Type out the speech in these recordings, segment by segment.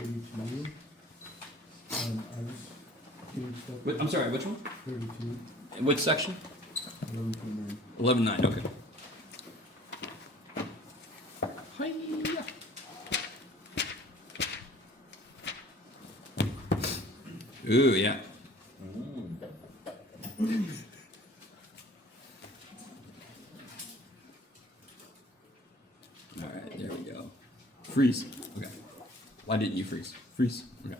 32. I just getting stuck. I'm sorry, which one? 32. Which section? 11.9. 11.9, okay. Hi-ya. Ooh, yeah. All right, there we go. Freeze. Okay. Why didn't you freeze? Freeze. Okay.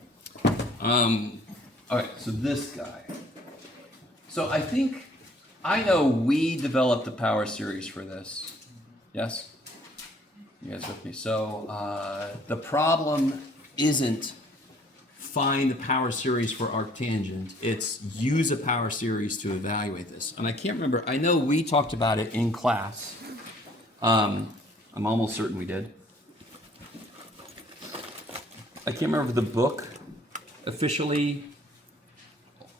All right, so this guy. So I know we developed the power series for this. Yes? You guys with me? So the problem isn't find the power series for arctangent. It's use a power series to evaluate this. And I can't remember. I know we talked about it in class. I'm almost certain we did. I can't remember if the book officially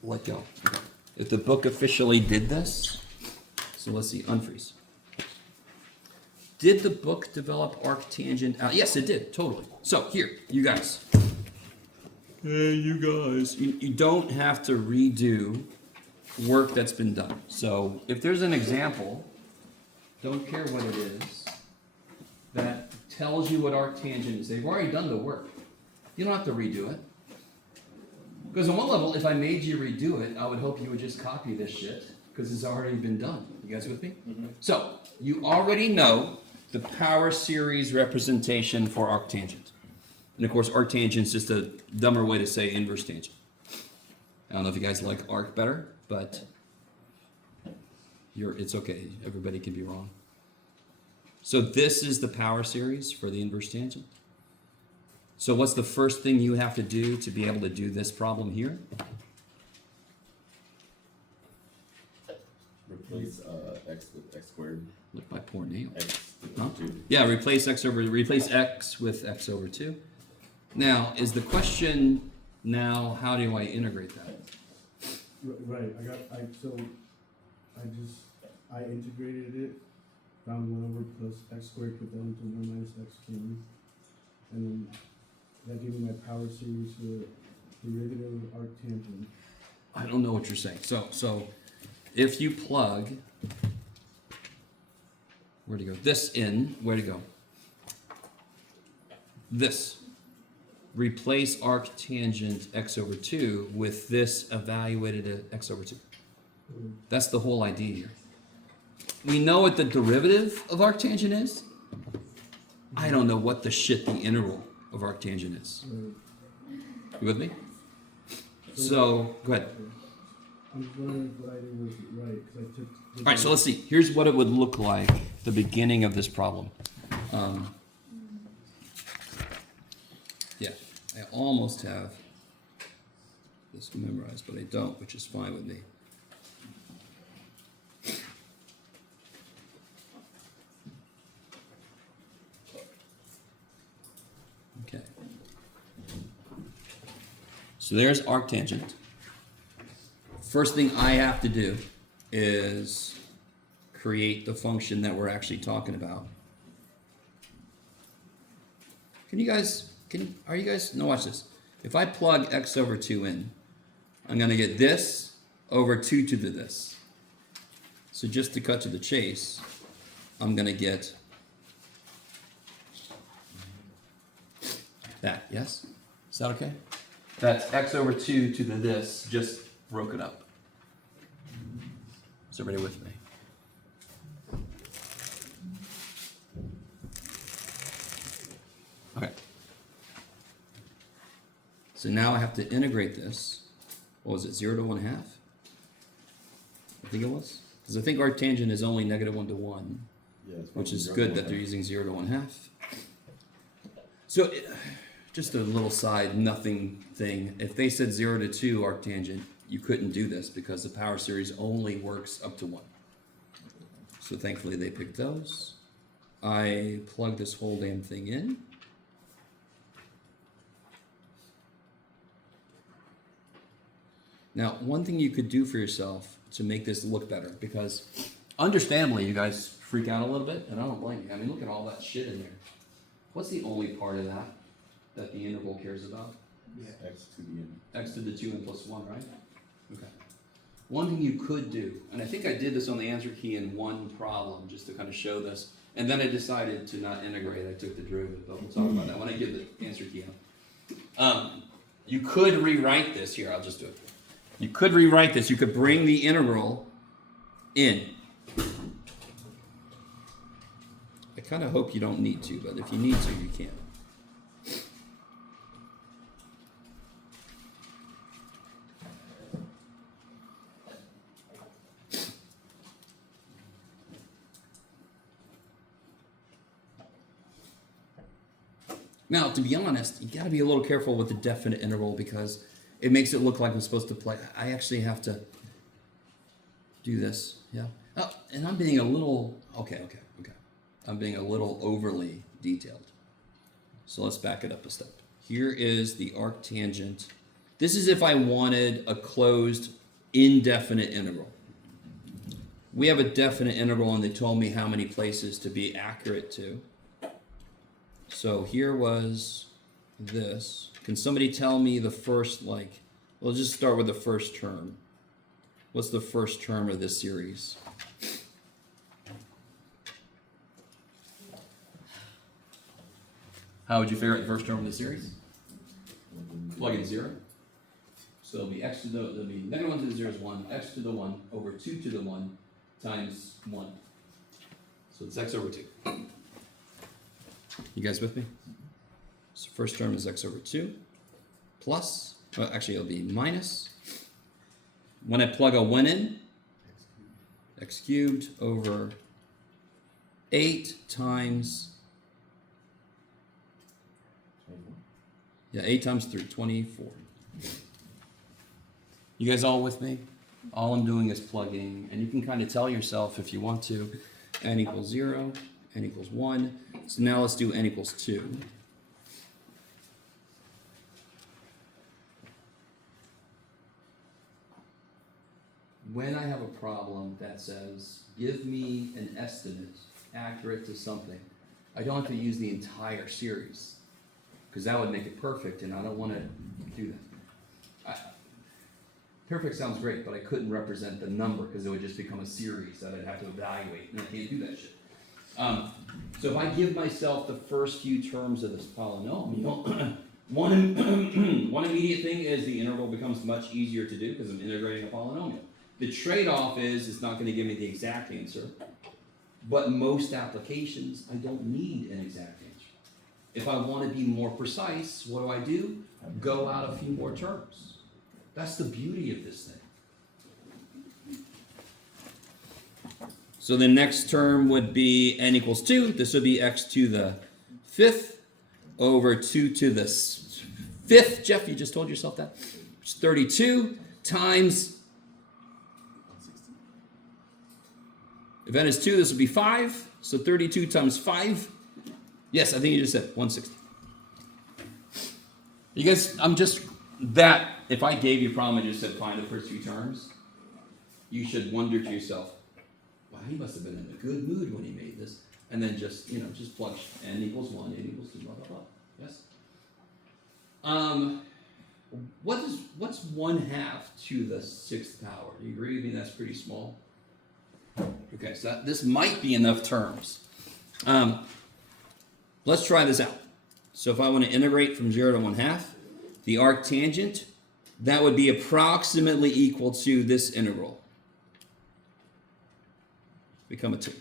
let go. If the book officially did this. So let's see, unfreeze. Did the book develop arctangent? Yes, it did, totally. So here, you guys. Hey, you guys. You don't have to redo work that's been done. So if there's an example, don't care what it is, that tells you what arctangent is. They've already done the work. You don't have to redo it. Because on one level, if I made you redo it, I would hope you would just copy this shit, because it's already been done. You guys with me? Mm-hmm. So, you already know the power series representation for arctangent. And of course, arctangent is just a dumber way to say inverse tangent. I don't know if you guys like arc better, but it's okay. Everybody can be wrong. So this is the power series for the inverse tangent. So what's the first thing you have to do to be able to do this problem here? Replace x with x squared. Look, my poor nails. X Huh? 2. Yeah, replace x with x over 2. Now, is the question now, how do I integrate that? Right. I integrated it, found 1 over plus x squared, put that into 1 minus x cubed, and then that gave me my power series for the derivative of arctangent. I don't know what you're saying. So if you plug, where to go? This in, where to go? This. Replace arctangent x over 2 with this evaluated at x over 2. That's the whole idea here. We know what the derivative of arctangent is. I don't know what the shit the integral of arctangent is. You with me? So, go ahead. I'm just wondering if what I did was right, because I took... All right, so let's see. Here's what it would look like, the beginning of this problem. Yeah, I almost have this memorized, but I don't, which is fine with me. Okay. So there's arctangent. First thing I have to do is create the function that we're actually talking about. Are you guys, no, watch this. If I plug x over 2 in, I'm going to get this over 2 to the this. So just to cut to the chase, I'm going to get that, yes? Is that okay? That's x over 2 to the this, just broke it up. Is everybody with me? Okay. So now I have to integrate this. What was it, 0 to 1/2? I think it was. Because I think arctangent is only -1 to 1, Yeah, it's which probably is 0 good to that they're 1/2. using 0 to 1/2. So, just a little side, nothing thing. If they said 0 to 2 arctangent, you couldn't do this because the power series only works up to 1. So thankfully they picked those. I plug this whole damn thing in. Now, one thing you could do for yourself to make this look better, because understandably you guys freak out a little bit, and I don't blame you. I mean, look at all that shit in there. What's the only part of that that the interval cares about? X to the n. X to the 2n plus 1, right? Okay. One thing you could do, and I think I did this on the answer key in one problem just to kind of show this, and then I decided to not integrate. I took the derivative, but we'll talk about that when I give the answer key out. You could rewrite this here. I'll just do it. You could rewrite this. You could bring the integral in. I kind of hope you don't need to, but if you need to, you can. Now, to be honest, you got to be a little careful with the definite interval because it makes it look like I'm supposed to play. I actually have to do this, yeah. Oh, and I'm being a little, okay. I'm being a little overly detailed. So let's back it up a step. Here is the arctangent. This is if I wanted a closed indefinite integral. We have a definite integral and they told me how many places to be accurate to. So here was this. Can somebody tell me the first, we'll just start with the first term. What's the first term of this series? How would you figure out the first term of the series? Plug in 0. So it'll be there'll be negative 1 to the 0 is 1, x to the 1 over 2 to the 1 times 1. So it's x over 2. You guys with me? So first term is x over 2 plus, well, actually it'll be minus. When I plug a 1 in, x cubed over 8 times, 8 times 3, 24. You guys all with me? All I'm doing is plugging, and you can kind of tell yourself if you want to, n equals 0, n equals 1. So now let's do n equals 2. When I have a problem that says, give me an estimate accurate to something, I don't have to use the entire series, because that would make it perfect, and I don't want to do that. Perfect sounds great, but I couldn't represent the number, because it would just become a series that I'd have to evaluate, and I can't do that shit. So if I give myself the first few terms of this polynomial, one immediate thing is the integral becomes much easier to do because I'm integrating a polynomial. The trade-off is it's not going to give me the exact answer, but most applications I don't need an exact answer. If I want to be more precise, what do? Go out a few more terms. That's the beauty of this thing. So the next term would be n equals 2. This would be x to the 5th over 2 to the 5th. Jeff, you just told yourself that. It's 32 times, if n is 2, this would be 5. So 32 times 5. Yes, I think you just said 160. You guys, if I gave you a problem and just said find the first few terms, you should wonder to yourself, wow, he must have been in a good mood when he made this. And then just plug n equals 1, n equals 2, blah, blah, blah. Yes? What's 1/2 to the 6th power? Do you agree with me that's pretty small? Okay, so this might be enough terms. Let's try this out. So if I want to integrate from 0 to 1/2, the arctangent, that would be approximately equal to this integral. Become a 2.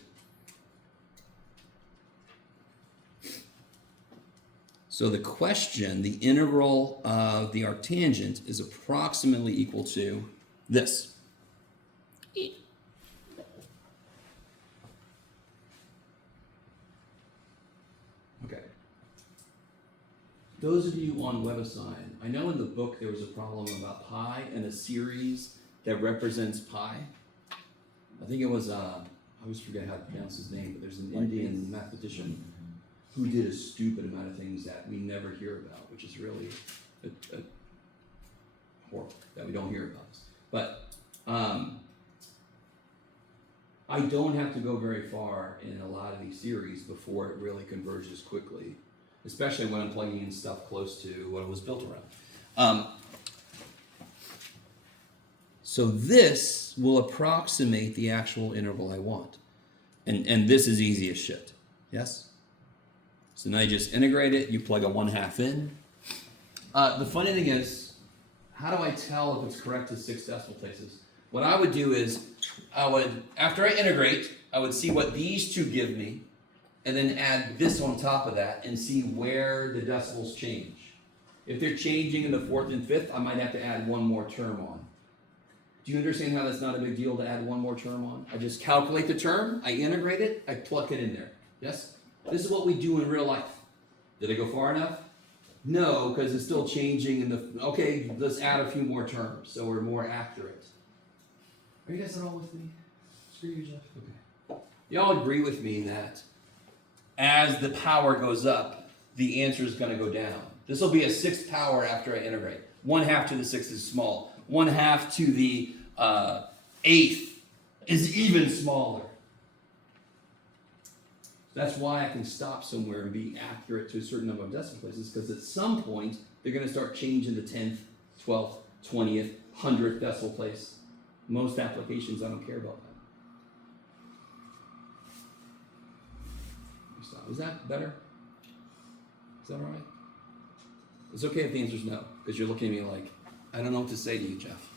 So the question, the integral of the arctangent is approximately equal to this. Okay. Those of you on WebAssign, I know in the book there was a problem about pi and a series that represents pi. I think it was, I always forget how to pronounce his name, but there's an Indian mathematician who did a stupid amount of things that we never hear about, which is really a horror that we don't hear about. But I don't have to go very far in a lot of these series before it really converges quickly. especially when I'm plugging in stuff close to what it was built around. So this will approximate the actual interval I want. And this is easy as shit. Yes? So now you just integrate it, you plug a 1/2 in. The funny thing is, how do I tell if it's correct to 6 decimal places? What I would do is, after I integrate, I would see what these two give me, and then add this on top of that and see where the decimals change. If they're changing in the 4th and 5th, I might have to add one more term on. Do you understand how that's not a big deal to add one more term on? I just calculate the term, I integrate it, I plug it in there. Yes? This is what we do in real life. Did I go far enough? No, because it's still changing in the... Okay, let's add a few more terms so we're more accurate. Are you guys at all with me? Screw you, Jeff. Okay. Y'all agree with me that as the power goes up, the answer is going to go down. This will be a 6th power after I integrate. 1/2 to the 6th is small. 1/2 to the 8th is even smaller. That's why I can stop somewhere and be accurate to a certain number of decimal places, because at some point, they're going to start changing the 10th, 12th, 20th, 100th decimal place. Most applications, I don't care about that. Is that better? Is that all right? It's okay if the answer's no, because you're looking at me like, I don't know what to say to you, Jeff.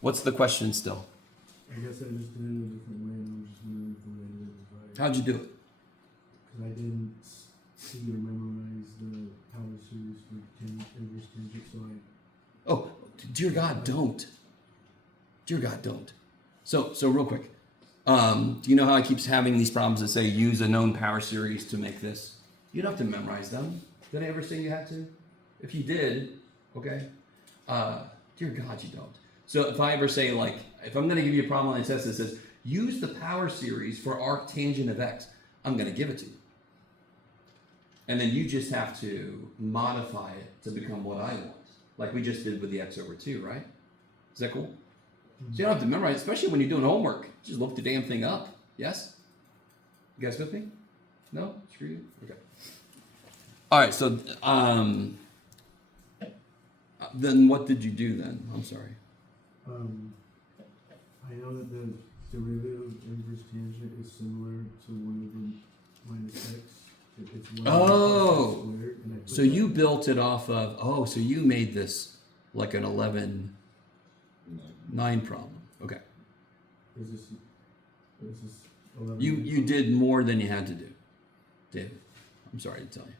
What's the question still? I guess I just did it a different way, and I'm just wondering if the way to divide. How'd you do it? Because I didn't see or memorize the power series for inverse tangent, so Oh, dear God, don't. Dear God, don't. So real quick. Do you know how I keep having these problems that say use a known power series to make this? You don't have to memorize them. Did I ever say you had to? If you did, okay. Dear God, you don't. So if I ever say, like, if I'm going to give you a problem on a test that says use the power series for arctangent of x, I'm going to give it to you. And then you just have to modify it to become what I want. Like we just did with the x/2, right? Is that cool? So you don't have to memorize, especially when you're doing homework. Just look the damn thing up. Yes? You guys with me? No? Screw you? Okay. All right, so then what did you do then? I'm sorry. I know that the derivative of inverse tangent is similar to 1/-x. It's 1 Oh, x squared, and I put so that- you built it off of, so you made this like an 11-9 problem. Okay. Is this 11? You did more than you had to do, David. I'm sorry to tell you.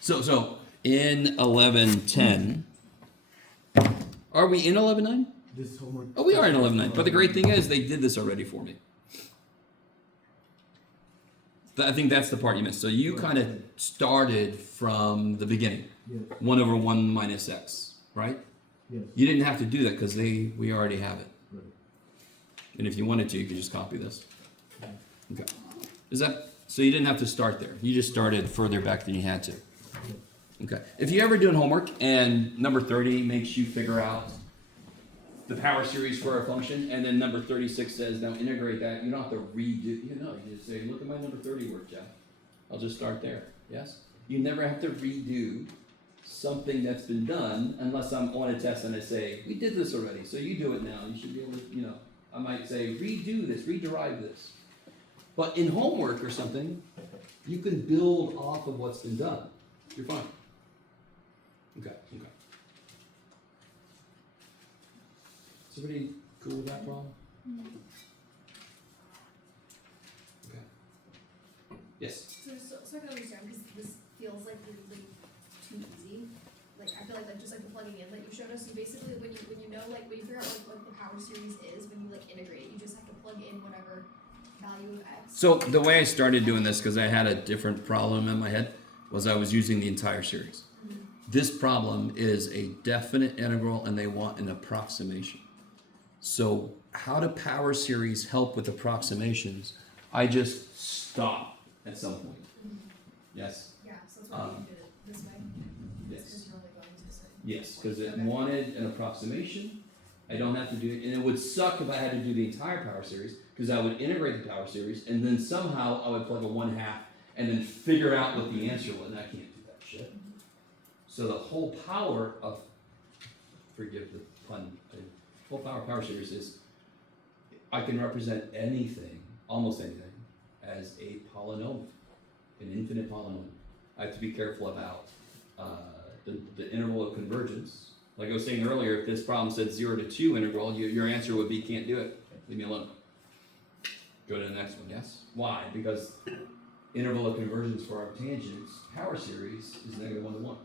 So in 11:10, are we in 11:9? This homework. Oh, we are in 11:9. But the great thing is they did this already for me. I think that's the part you missed. So you kind of started from the beginning. Yes. 1/1 minus x, right? Yes. You didn't have to do that because we already have it. Right. And if you wanted to, you could just copy this. Okay. Is that so? You didn't have to start there. You just started further back than you had to. Okay. If you're ever doing homework and number 30 makes you figure out the power series for a function, and then number 36 says now integrate that, you don't have to redo. You just say, look at my number 30 work, Jeff. I'll just start there. Yes. You never have to redo something that's been done unless I'm on a test and I say we did this already, so you do it now. You should be able to. I might say redo this, rederive this. But in homework or something, you can build off of what's been done. You're fine. Okay. Is everybody cool with that problem? Okay. Yes. So I can understand, because this feels like really too easy. Like I feel like just like the plugging in that you showed us, you basically when you know like when you figure out like what the power series is, when you like integrate, you just have to plug in whatever value of x. So the way I started doing this, because I had a different problem in my head, was I was using the entire series. Mm-hmm. This problem is a definite integral and they want an approximation. So how do power series help with approximations? I just stop at some point. Mm-hmm. Yes? Yeah, so that's why you did it this way. Yes. Because you're only going to this way. Yes, because it Okay. wanted an approximation. I don't have to do it, and it would suck if I had to do the entire power series, because I would integrate the power series, and then somehow I would plug a 1/2, and then figure out what the answer was, and I can't do that. shit. So the whole power of, forgive the pun, the whole power series is I can represent anything, almost anything, as a polynomial, an infinite polynomial. I have to be careful about the interval of convergence. Like I was saying earlier, if this problem said 0 to 2 integral, your answer would be can't do it. Leave me alone. Go to the next one, yes? Why? Because interval of convergence for arctangents power series is -1 to 1.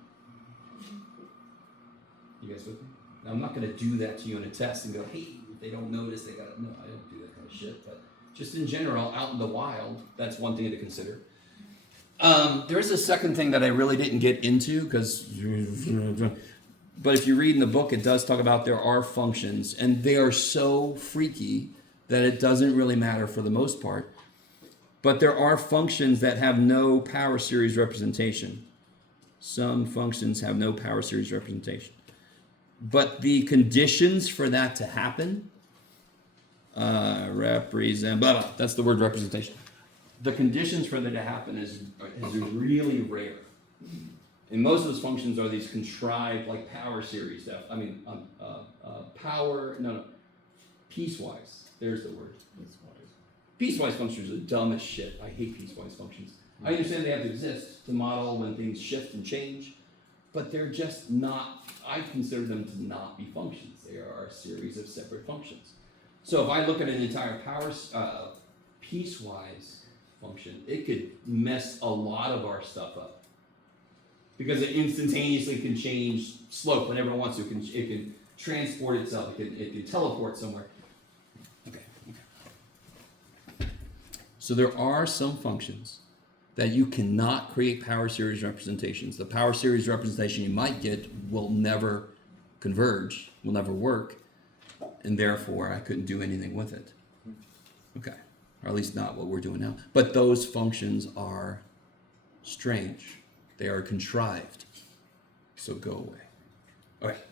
You guys with me? Now, I'm not going to do that to you in a test and go, hey, if they don't notice, they got to. No, I don't do that kind of shit. But just in general, out in the wild, that's one thing to consider. There is a second thing that I really didn't get into because, but if you read in the book, it does talk about there are functions, and they are so freaky that it doesn't really matter for the most part. But there are functions that have no power series representation. Some functions have no power series representation. But the conditions for that to happen, represent, blah, blah, that's the word representation. The conditions for that to happen is really rare. And most of those functions are these contrived, like power series stuff. I mean, piecewise. There's the word. Piecewise functions are dumb as shit. I hate piecewise functions. I understand they have to exist to model when things shift and change, but they're just not, I consider them to not be functions. They are a series of separate functions. So if I look at an entire piecewise function, it could mess a lot of our stuff up. Because it instantaneously can change slope whenever it wants to. It can transport itself. It can teleport somewhere. Okay. So there are some functions that you cannot create power series representations. The power series representation you might get will never converge, will never work, and therefore I couldn't do anything with it. Okay, or at least not what we're doing now. But those functions are strange. They are contrived. So go away. All right.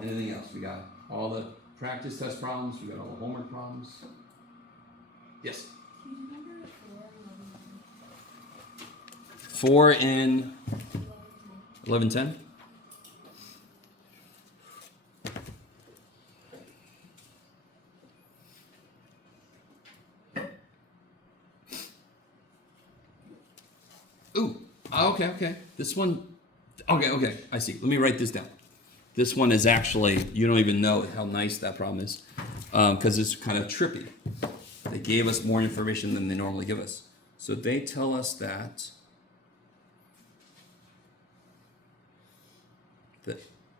Anything else? We got all the practice test problems. We got all the homework problems. Yes? Do you remember 4 in 11:10? Ooh, okay. This one, okay, I see. Let me write this down. This one is actually, you don't even know how nice that problem is, because it's kind of trippy. They gave us more information than they normally give us. So they tell us that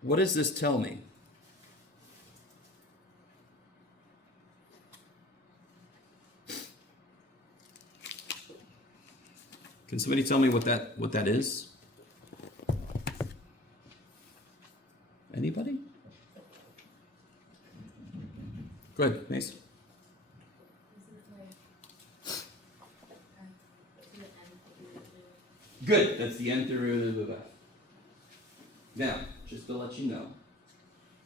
what does this tell me? Can somebody tell me what that is? Anybody? Go ahead, Mace. Good, that's the nth derivative of f. Now, just to let you know,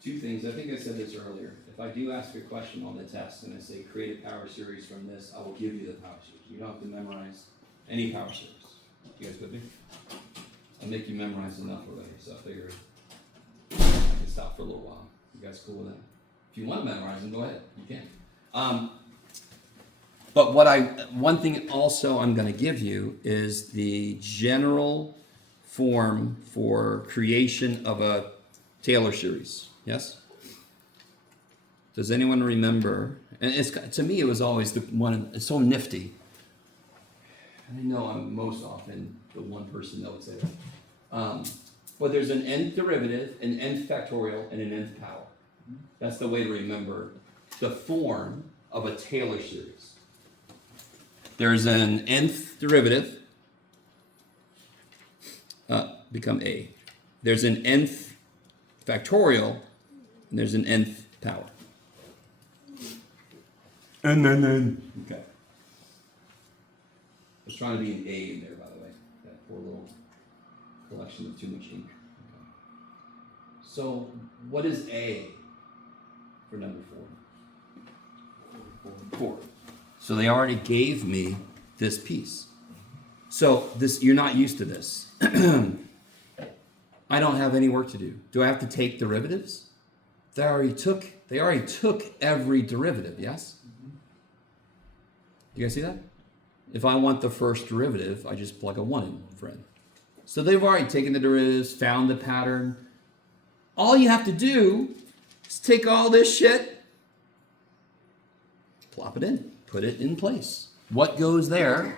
two things. I think I said this earlier. If I do ask a question on the test and I say create a power series from this, I will give you the power series. You don't have to memorize any power series. You guys with me? I'll make you memorize enough already, so I figured I can stop for a little while. You guys cool with that? If you want to memorize them, go ahead. You can. But one thing also I'm going to give you is the general form for creation of a Taylor series. Yes? Does anyone remember? And to me, it was always the one. It's so nifty. I know I'm most often the one person that would say that. But there's an nth derivative, an nth factorial, and an nth power. That's the way to remember the form of a Taylor series. There's an nth derivative, become a. There's an nth factorial, and there's an nth power. And then. Okay. I was trying to be an A in there, by the way. That poor little collection of too much ink. Okay. So, what is A for number 4? 4. So they already gave me this piece. So this, you're not used to this. I don't have any work to do. Do I have to take derivatives? They already took every derivative, yes? You guys see that? If I want the first derivative, I just plug a 1 in for n. So they've already taken the derivatives, found the pattern. All you have to do is take all this shit, plop it in, put it in place. What goes there?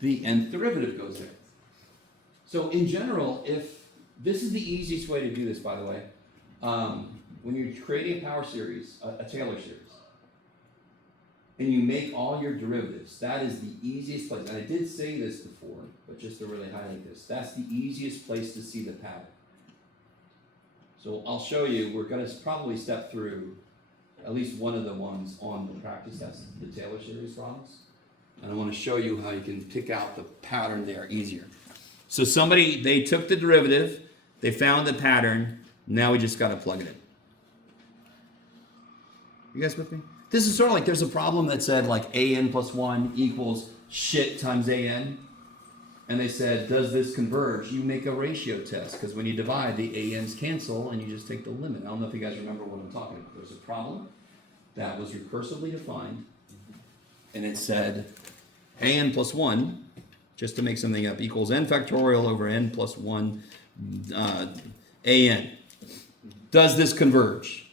The nth derivative goes there. So in general, if this is the easiest way to do this, by the way, when you're creating a power series, a Taylor series, and you make all your derivatives, that is the easiest place. And I did say this before, but just to really highlight this, that's the easiest place to see the pattern. So I'll show you, we're going to probably step through at least one of the ones on the practice test, the Taylor series problems. And I want to show you how you can pick out the pattern there easier. So they took the derivative, they found the pattern, now we just got to plug it in. You guys with me? This is sort of like there's a problem that said like an plus 1 equals shit times an. And they said, does this converge? You make a ratio test, because when you divide, the an's cancel and you just take the limit. I don't know if you guys remember what I'm talking about. There's a problem that was recursively defined, and it said an plus 1, just to make something up, equals n factorial over n plus 1 an. Does this converge?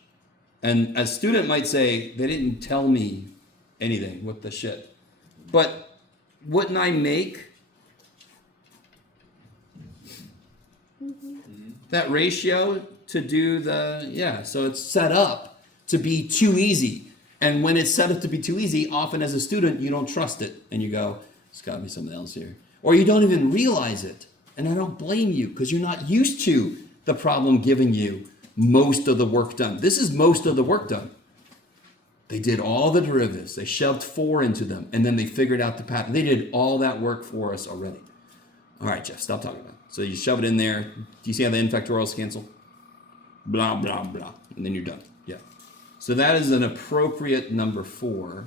And a student might say, they didn't tell me anything, what the shit. But wouldn't I make that ratio to do so it's set up to be too easy. And when it's set up to be too easy, often as a student, you don't trust it. And you go, it's got to be something else here. Or you don't even realize it. And I don't blame you, because you're not used to the problem giving you most of the work done. This is most of the work done. They did all the derivatives. They shoved 4 into them, and then they figured out the pattern. They did all that work for us already. All right, Jeff, stop talking about it. So you shove it in there. Do you see how the n factorials cancel? Blah, blah, blah. And then you're done. Yeah. So that is an appropriate number 4,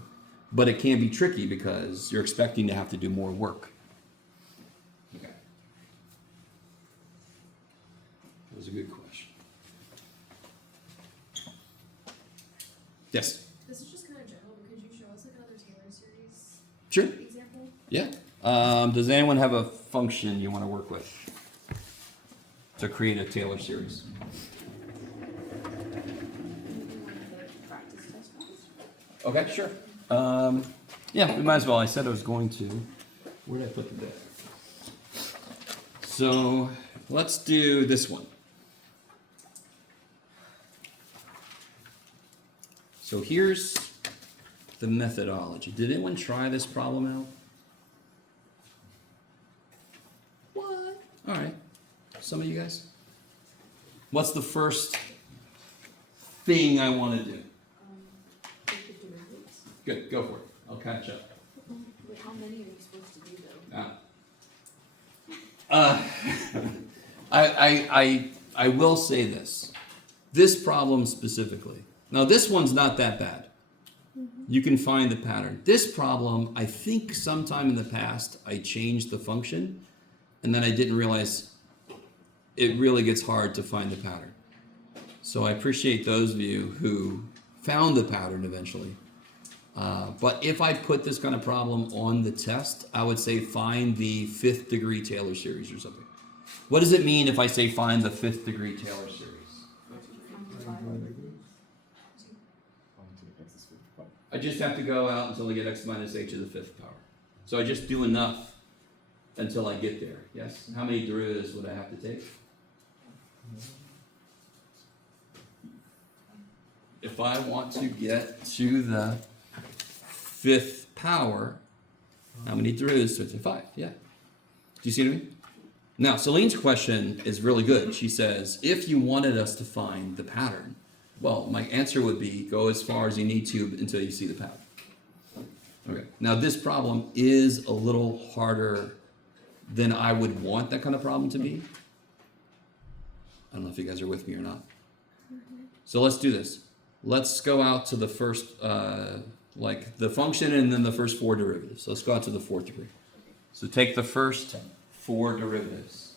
but it can be tricky because you're expecting to have to do more work. Okay. That was a good question. Yes? This is just kind of general, but could you show us like another Taylor series Sure. example? Yeah. Does anyone have a function you want to work with to create a Taylor series? Okay, sure. Yeah, we might as well. I said I was going to. Where did I put the deck? So let's do this one. So here's the methodology. Did anyone try this problem out? What? All right. Some of you guys? What's the first thing I want to do? Good, go for it. I'll catch up. Wait, how many are you supposed to do though? I will say this. This problem specifically. Now this one's not that bad. You can find the pattern. This problem, I think sometime in the past I changed the function, and then I didn't realize it really gets hard to find the pattern. So I appreciate those of you who found the pattern eventually. But if I put this kind of problem on the test, I would say find the 5th degree Taylor series or something. What does it mean if I say find the 5th degree Taylor series? I just have to go out until I get x minus h to the 5th power. So I just do enough until I get there, yes? How many derivatives would I have to take? If I want to get to the 5th power, how many derivatives do I take? 5, yeah. Do you see what I mean? Now, Celine's question is really good. She says, if you wanted us to find the pattern, well, my answer would be go as far as you need to until you see the pattern. Okay. Now, this problem is a little harder than I would want that kind of problem to be. I don't know if you guys are with me or not. So let's do this. Let's go out to the first, like the function and then the first 4 derivatives. Let's go out to the 4th degree. So take the first 4 derivatives.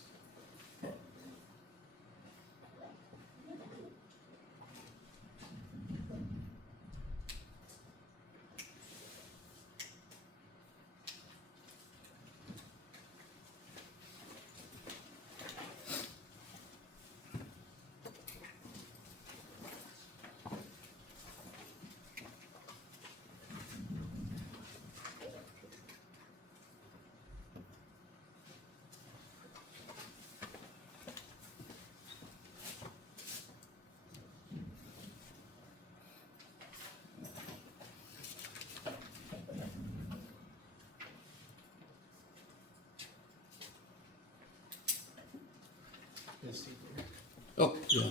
Oh, yeah.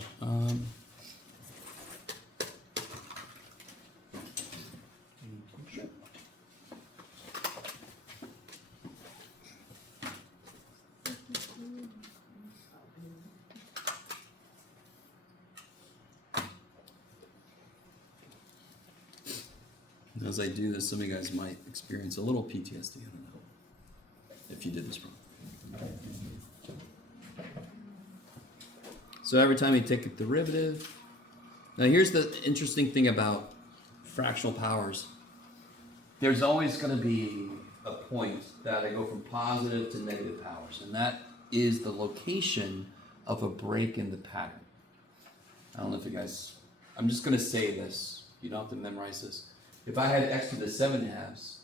As I do this, some of you guys might experience a little PTSD. I don't know if you did this wrong. So every time you take a derivative, now here's the interesting thing about fractional powers. There's always going to be a point that I go from positive to negative powers, and that is the location of a break in the pattern. I don't know if you guys, I'm just going to say this. You don't have to memorize this. If I had x to the 7/2,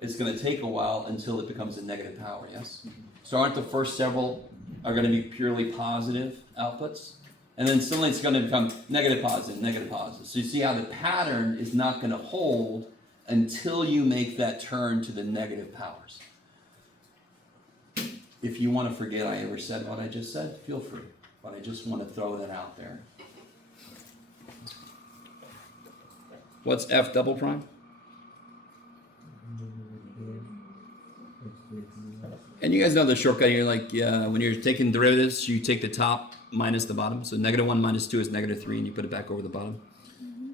it's going to take a while until it becomes a negative power, yes? So aren't the first several are going to be purely positive outputs? And then suddenly it's going to become negative, positive, negative, positive. So you see how the pattern is not going to hold until you make that turn to the negative powers. If you want to forget I ever said what I just said, feel free. But I just want to throw that out there. What's F double prime? And you guys know the shortcut here, like when you're taking derivatives, you take the top minus the bottom. So -1 minus 2 is -3, and you put it back over the bottom.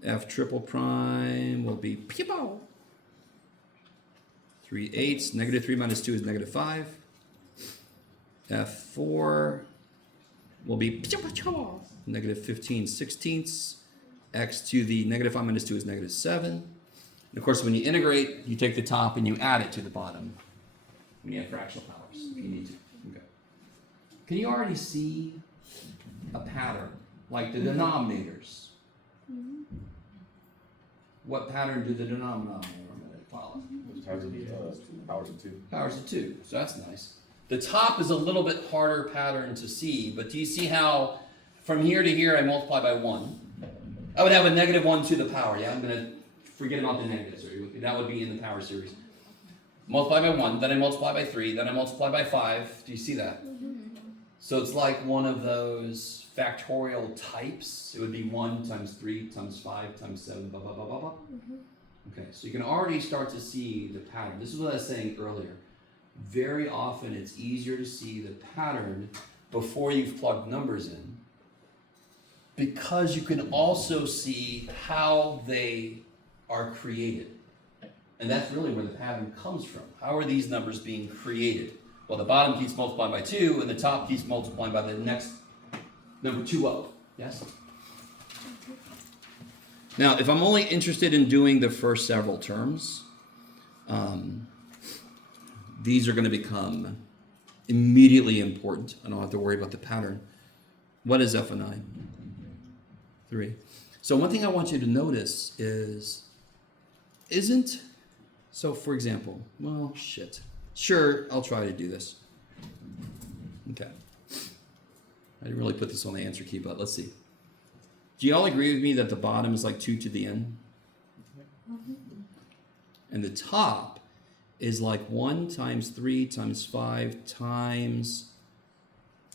F triple prime will be 3/8. -3 minus 2 is -5. F4 will be -15/16. X to the -5 minus 2 is -7. And of course, when you integrate, you take the top and you add it to the bottom. When you have fractional powers, if you need to. Okay. Can you already see a pattern, like the denominators? What pattern do the denominators follow? Powers of 2. Powers of 2, so that's nice. The top is a little bit harder pattern to see, but do you see how from here to here I multiply by 1? I would have a -1 to the power, yeah? I'm going to forget about the negatives. That would be in the power series. Multiply by 1, then I multiply by 3, then I multiply by 5. Do you see that? So it's like one of those factorial types. It would be 1 times 3 times 5 times 7, blah, blah, blah, blah, blah. Okay, so you can already start to see the pattern. This is what I was saying earlier. Very often it's easier to see the pattern before you've plugged numbers in, because you can also see how they are created. And that's really where the pattern comes from. How are these numbers being created? Well, the bottom keeps multiplying by 2, and the top keeps multiplying by the next number 2 up. Yes? Now, if I'm only interested in doing the first several terms, these are going to become immediately important. I don't have to worry about the pattern. What is f of 9? 3. So one thing I want you to notice so for example, sure, I'll try to do this. Okay. I didn't really put this on the answer key, but let's see. Do you all agree with me that the bottom is like 2 to the n? And the top is like 1 times 3 times 5 times,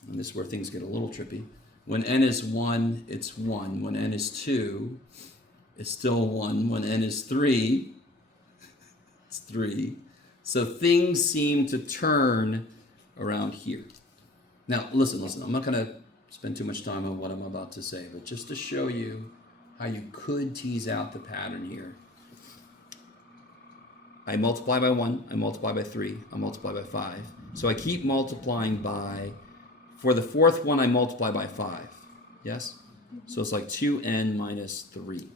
and this is where things get a little trippy. When n is 1, it's 1. When n is 2, it's still 1. When n is 3, it's 3. So things seem to turn around here. Now, listen. I'm not going to spend too much time on what I'm about to say, but just to show you how you could tease out the pattern here. I multiply by 1, I multiply by 3, I multiply by 5. So I keep multiplying by, for the fourth one, I multiply by 5. Yes? So it's like 2n minus 3.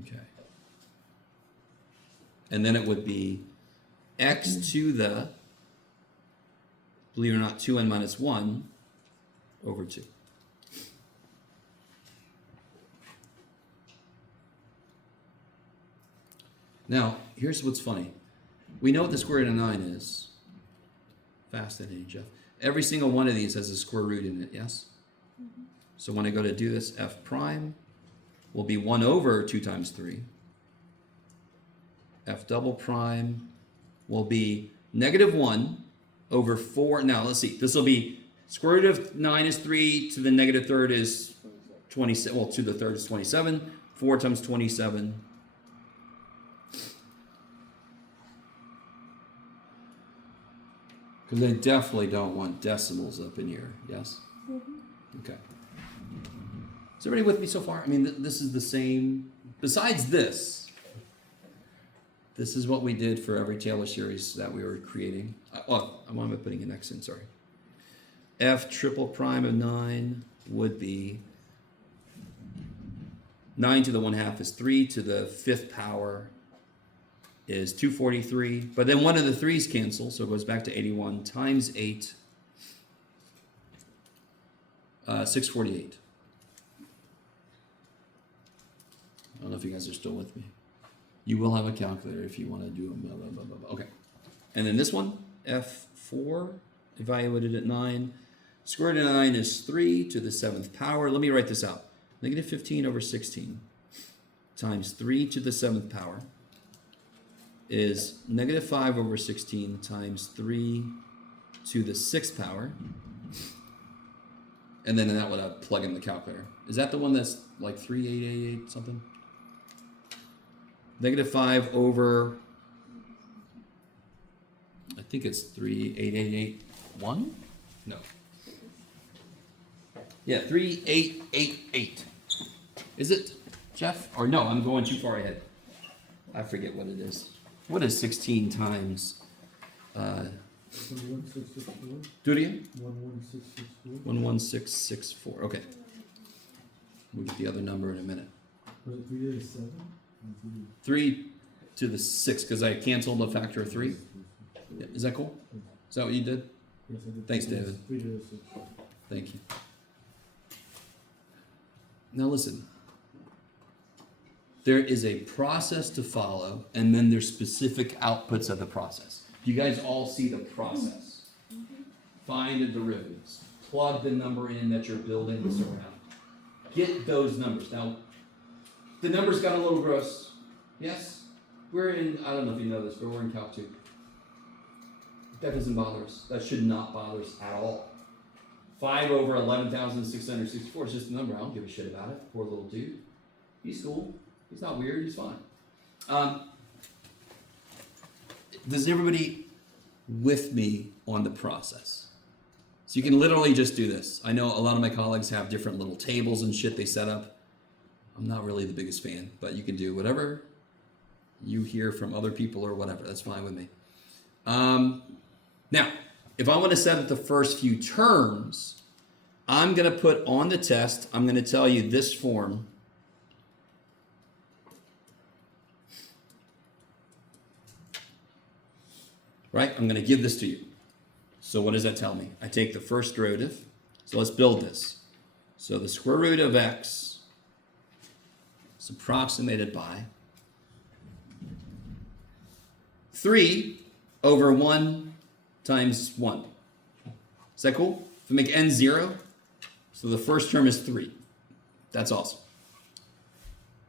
Okay. And then it would be x to the, believe it or not, 2n minus 1 over 2. Now, here's what's funny. We know what the square root of 9 is. Fascinating, Jeff. Every single one of these has a square root in it, yes? So when I go to do this, f prime will be 1 over 2 times 3. F double prime will be negative 1 over 4. Now, let's see. This will be square root of 9 is 3, to the negative third is 27. Well, to the third is 27. 4 times 27. Because I definitely don't want decimals up in here, yes? Okay. Is everybody with me so far? I mean, this is the same. Besides this is what we did for every Taylor series that we were creating. Why am I putting an X in? Sorry. F triple prime of 9 would be 9 to the 1/2 is 3 to the 5th power is 243. But then one of the 3's cancel, so it goes back to 81 times 8, 648. I don't know if you guys are still with me. You will have a calculator if you want to do them. Blah, blah, blah, blah, blah. Okay. And then this one, F4, evaluated at 9. Square root of 9 is 3 to the 7th power. Let me write this out. Negative 15 over 16 times 3 to the 7th power is negative 5 over 16 times 3 to the 6th power. And then that would plug in the calculator. Is that the one that's like 3888 something? Negative 5 over, I think it's 38881? No. Yeah, 3888. Is it, Jeff? Or no, I'm going too far ahead. I forget what it is. What is 16 times? 11664. Do it again? 11664. 11664. Okay. We'll get the other number in a minute. Was it 3 to the 7? 3 to the 6, because I canceled a factor of 3. Yeah, is that cool? Is that what you did? Yes, I did. Thanks, David. 3 to the 6. Thank you. Now listen. There is a process to follow, and then there's specific outputs of the process. You guys all see the process. Find the derivatives. Plug the number in that you're building this around. Get those numbers. Now, the numbers got a little gross. Yes? We're in, I don't know if you know this, but we're in Calc 2. That doesn't bother us. That should not bother us at all. 5 over 11,664 is just a number. I don't give a shit about it. Poor little dude. He's cool. He's not weird. He's fine. Does everybody with me on the process? So you can literally just do this. I know a lot of my colleagues have different little tables and shit they set up. I'm not really the biggest fan, but you can do whatever you hear from other people or whatever. That's fine with me. Now, if I want to set up the first few terms, I'm going to put on the test, I'm going to tell you this form. Right? I'm going to give this to you. So what does that tell me? I take the first derivative. So let's build this. So the square root of x is approximated by 3 over 1 times 1. Is that cool? If I make n 0, so the first term is 3. That's awesome.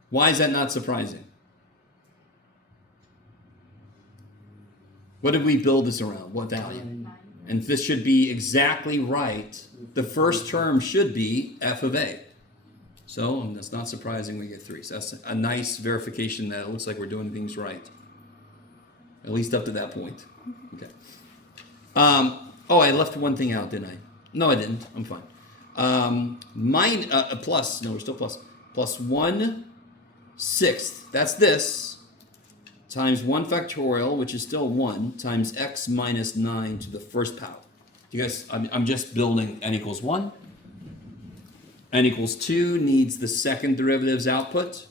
Why is that not surprising? What did we build this around? What value? And this should be exactly right. The first term should be f of a. So that's not surprising we get 3. So that's a nice verification that it looks like we're doing things right. At least up to that point. Okay. Oh, I left one thing out, didn't I? No, I didn't. I'm fine. Plus, no, we're still plus. Plus 1 sixth, that's this, times 1 factorial, which is still 1, times x minus 9 to the first power. You guys, I'm just building n equals 1. N equals 2 needs the second derivative's output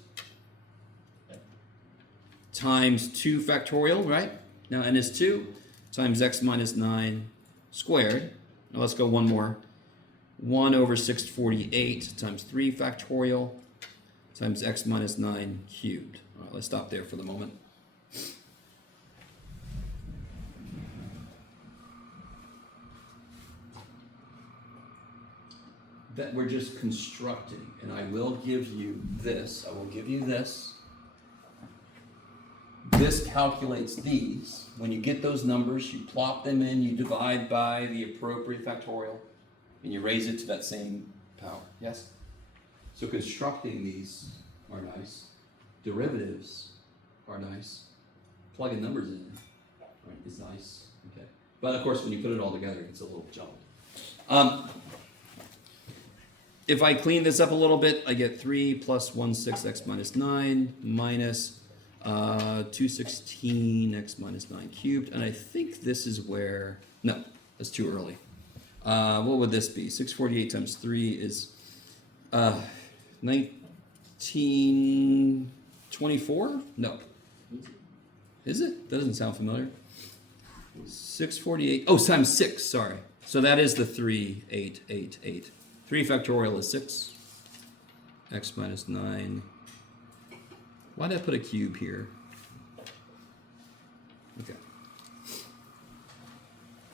times 2 factorial, right? Now n is 2 times x minus 9 squared. Now let's go one more. 1 over 648 times 3 factorial times x minus 9 cubed. All right, let's stop there for the moment. That we're just constructing, and I will give you this. I will give you this. This calculates these. When you get those numbers, you plop them in, you divide by the appropriate factorial, and you raise it to that same power. Yes? So constructing these are nice. Derivatives are nice. Plugging numbers in is nice. Okay. But of course, when you put it all together, it's a little jumbled. If I clean this up a little bit, I get 3 plus 1 6 x minus 9 minus 216 x minus 9 cubed. And I think this is where, no, that's too early. What would this be? 648 times 3 is 1924? No. Is it? Doesn't sound familiar. 648, oh, times 6, sorry. So that is the 3, 8, 8, 8. 3 factorial is 6. X minus 9. Why did I put a cube here? Okay.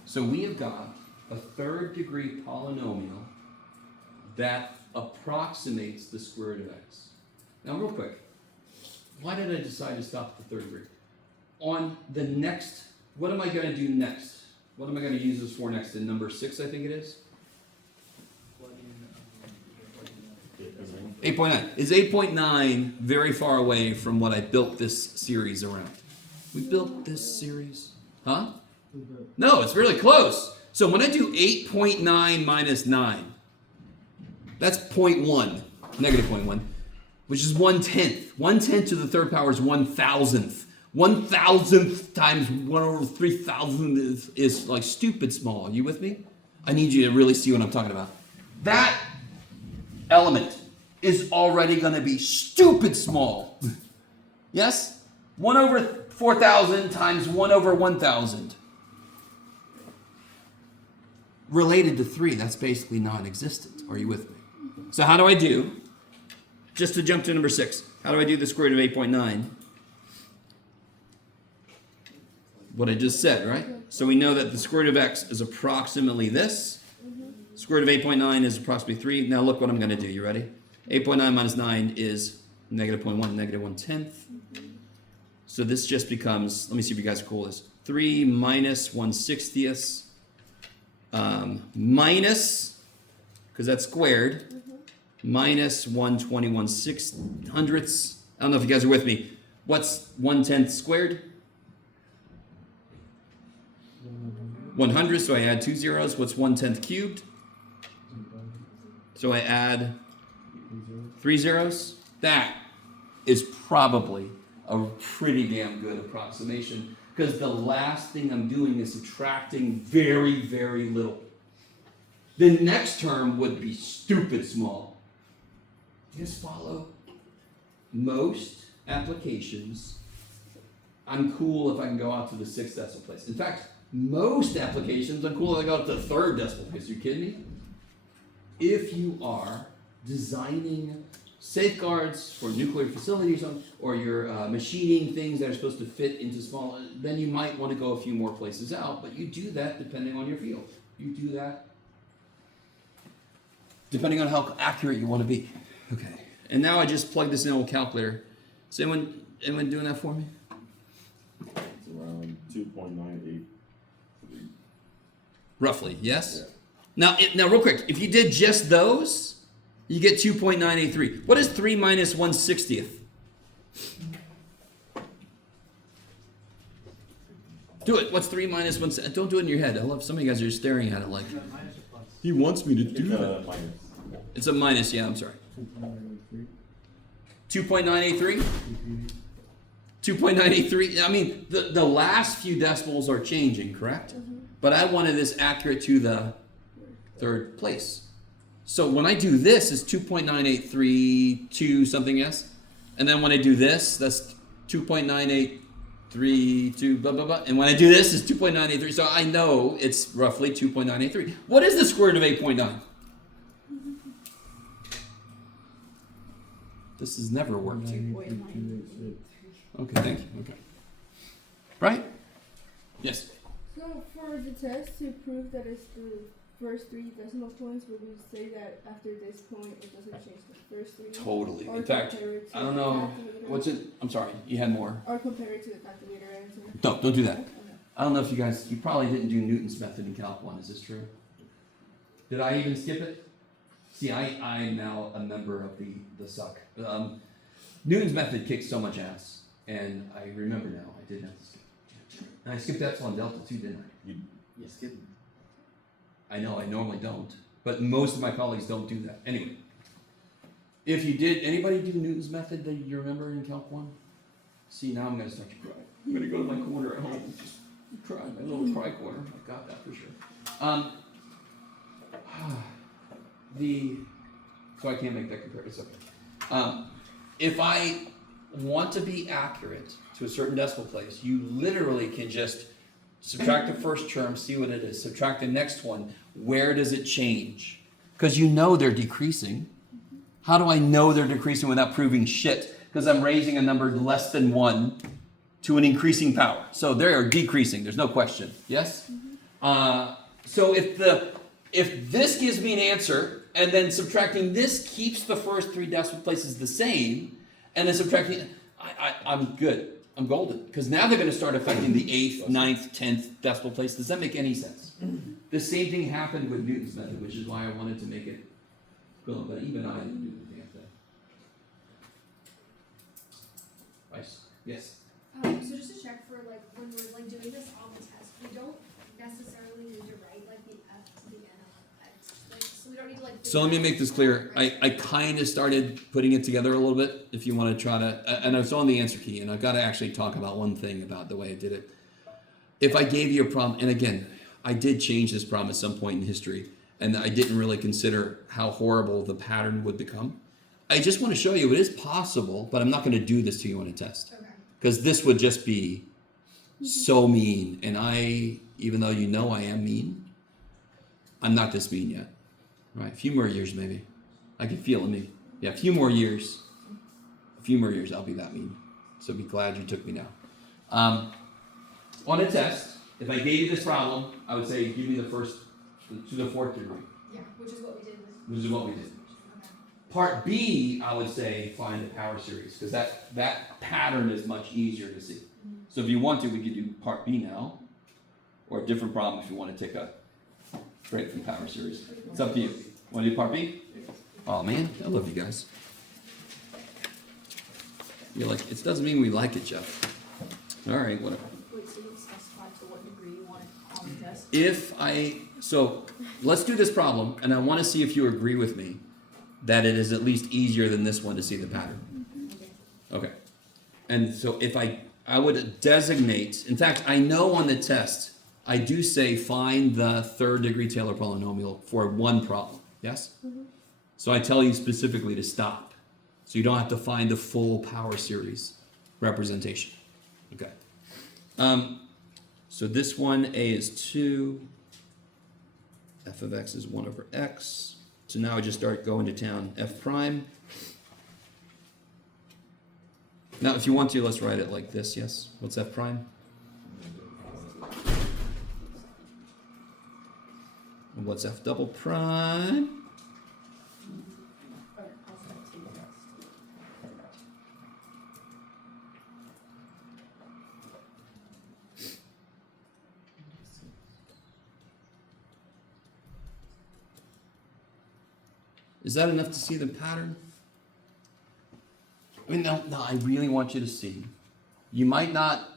So we have got a third degree polynomial that approximates the square root of x. Now real quick, why did I decide to stop at the third degree? On the next, what am I going to do next? What am I going to use this for next? In number 6, I think it is? 8.9. Is 8.9 very far away from what I built this series around? We built this series? Huh? No, it's really close. So when I do 8.9 minus 9, that's 0.1, negative 0.1, which is 1/10. 1/10 to the third power is 1,000th. 1,000th times 1 over 3,000 is like stupid small. Are you with me? I need you to really see what I'm talking about. That element is already going to be stupid small. Yes? 1 over 4,000 times 1 over 1,000. Related to 3, that's basically non-existent. Are you with me? So how do I do, just to jump to number 6, how do I do the square root of 8.9? What I just said, right? So we know that the square root of x is approximately this. Square root of 8.9 is approximately 3. Now look what I'm going to do. You ready? 8.9 minus 9 is negative 0.1, negative 1/10. So this just becomes, let me see if you guys are cool with this. 3 minus 1/60th minus, because that's squared, minus 121/600ths. I don't know if you guys are with me. What's 1/10 squared? 100, so I add 2 zeros. What's 1/10 cubed? So I add 3 zeros. That is probably a pretty damn good approximation, because the last thing I'm doing is subtracting very, very little. The next term would be stupid small. You guys follow? Most applications, I'm cool if I can go out to the 6th decimal place. In fact, most applications, I'm cool if I go out to the 3rd decimal place. Are you kidding me? If you are designing safeguards for nuclear facilities, or you're machining things that are supposed to fit into small, then you might want to go a few more places out, but you do that depending on your field. You do that depending on how accurate you want to be. Okay. And now I just plug this in a calculator. Is anyone doing that for me? It's around 2.983. Roughly, yes? Yeah. Now real quick, if you did just those, you get 2.983. What is 3 minus 1/60th? Do it. What's 3 minus 1? Don't do it in your head. I love some of you guys are just staring at it like, he wants me to do that. Minus. It's a minus, yeah, I'm sorry. 2.983? 2.983. I mean, the last few decimals are changing, correct? But I wanted this accurate to the third place. So when I do this, it's 2.9832 something s. And then when I do this, that's 2.9832 blah, blah, blah. And when I do this, it's 2.983. So I know it's roughly 2.983. What is the square root of 8.9? This has never worked here. Okay, thank you. Okay. Right? Yes. So for the test to prove that it's the first three decimal points, would we say that after this point it doesn't change the first three? Totally. Or In fact, compare it to I don't the know. calculator? What's it? I'm sorry. You had more. Or compare it to the calculator answer? Don't do that. Okay. I don't know if you guys, you probably didn't do Newton's method in Calc 1. Is this true? Did I even skip it? See, I'm now a member of the suck. Newton's method kicked so much ass. And I remember now, I did have to skip. And I skipped epsilon delta too, didn't I? You skipped. I know, I normally don't. But most of my colleagues don't do that. Anyway. If you did, anybody do Newton's method that you remember in Calc 1? See, now I'm going to start to cry. I'm going to go to my corner at home and just cry, my little cry corner. I've got that for sure. So I can't make that comparison. If I want to be accurate to a certain decimal place, you literally can just subtract the first term, see what it is, subtract the next one, where does it change? Because you know they're decreasing. How do I know they're decreasing without proving shit? Because I'm raising a number less than 1 to an increasing power. So they are decreasing, there's no question. Yes? So if this gives me an answer, and then subtracting this keeps the first 3 decimal places the same, and then subtracting, I'm good. I'm golden. Because now they're going to start affecting the 8th, 9th, 10th decimal place. Does that make any sense? The same thing happened with Newton's method, which is why I wanted to make it equivalent. But even I didn't do anything after that. Nice. Yes. So just to check for like when we're like doing this on the test, we don't necessarily need to write like the F to the N of X. Like, so we don't need to like. So let me make this clear. I kind of started putting it together a little bit. If you want to try to, and it's on the answer key, and I've got to actually talk about one thing about the way I did it. If I gave you a problem, and again, I did change this problem at some point in history, and I didn't really consider how horrible the pattern would become. I just want to show you it is possible, but I'm not going to do this to you on a test. Okay. Because this would just be so mean. And even though you know I am mean, I'm not this mean yet. Right? A few more years maybe. I can feel it in me. Yeah, a few more years, I'll be that mean. So be glad you took me now. On a test, if I gave you this problem, I would say give me the first to the 4th degree. Yeah, which is what we did with. Which is what we did. Okay. Part B, I would say find the power series, because that pattern is much easier to see. So if you want to, we could do part B now, or a different problem if you want to take a straight from power series. It's up to you. Want to do part B? Oh man, I love you guys. You're like, it doesn't mean we like it, Jeff. All right, whatever. Wait, so you specify to what degree you want it on the test? So let's do this problem, and I want to see if you agree with me that it is at least easier than this one to see the pattern. Okay. And so if I would designate, in fact, I know on the test, I do say find the 3rd degree Taylor polynomial for one problem. Yes? So I tell you specifically to stop. So you don't have to find the full power series representation. Okay. So this one, A is 2. F of x is 1 over x. So now I just start going to town. F prime. Now, if you want to, let's write it like this, yes? What's F prime? And what's F double prime? Is that enough to see the pattern? I mean, no, I really want you to see. You might not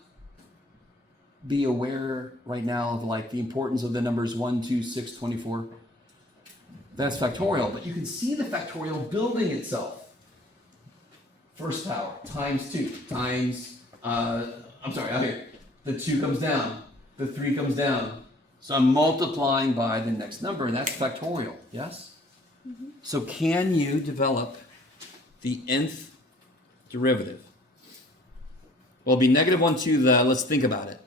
be aware right now of like the importance of the numbers 1, 2, 6, 24. That's factorial, but you can see the factorial building itself. first power times 2 times, I'm sorry, out here. The 2 comes down, the 3 comes down. So I'm multiplying by the next number, and that's factorial, yes? So can you develop the nth derivative? Well, it'll be negative 1 to the, let's think about it.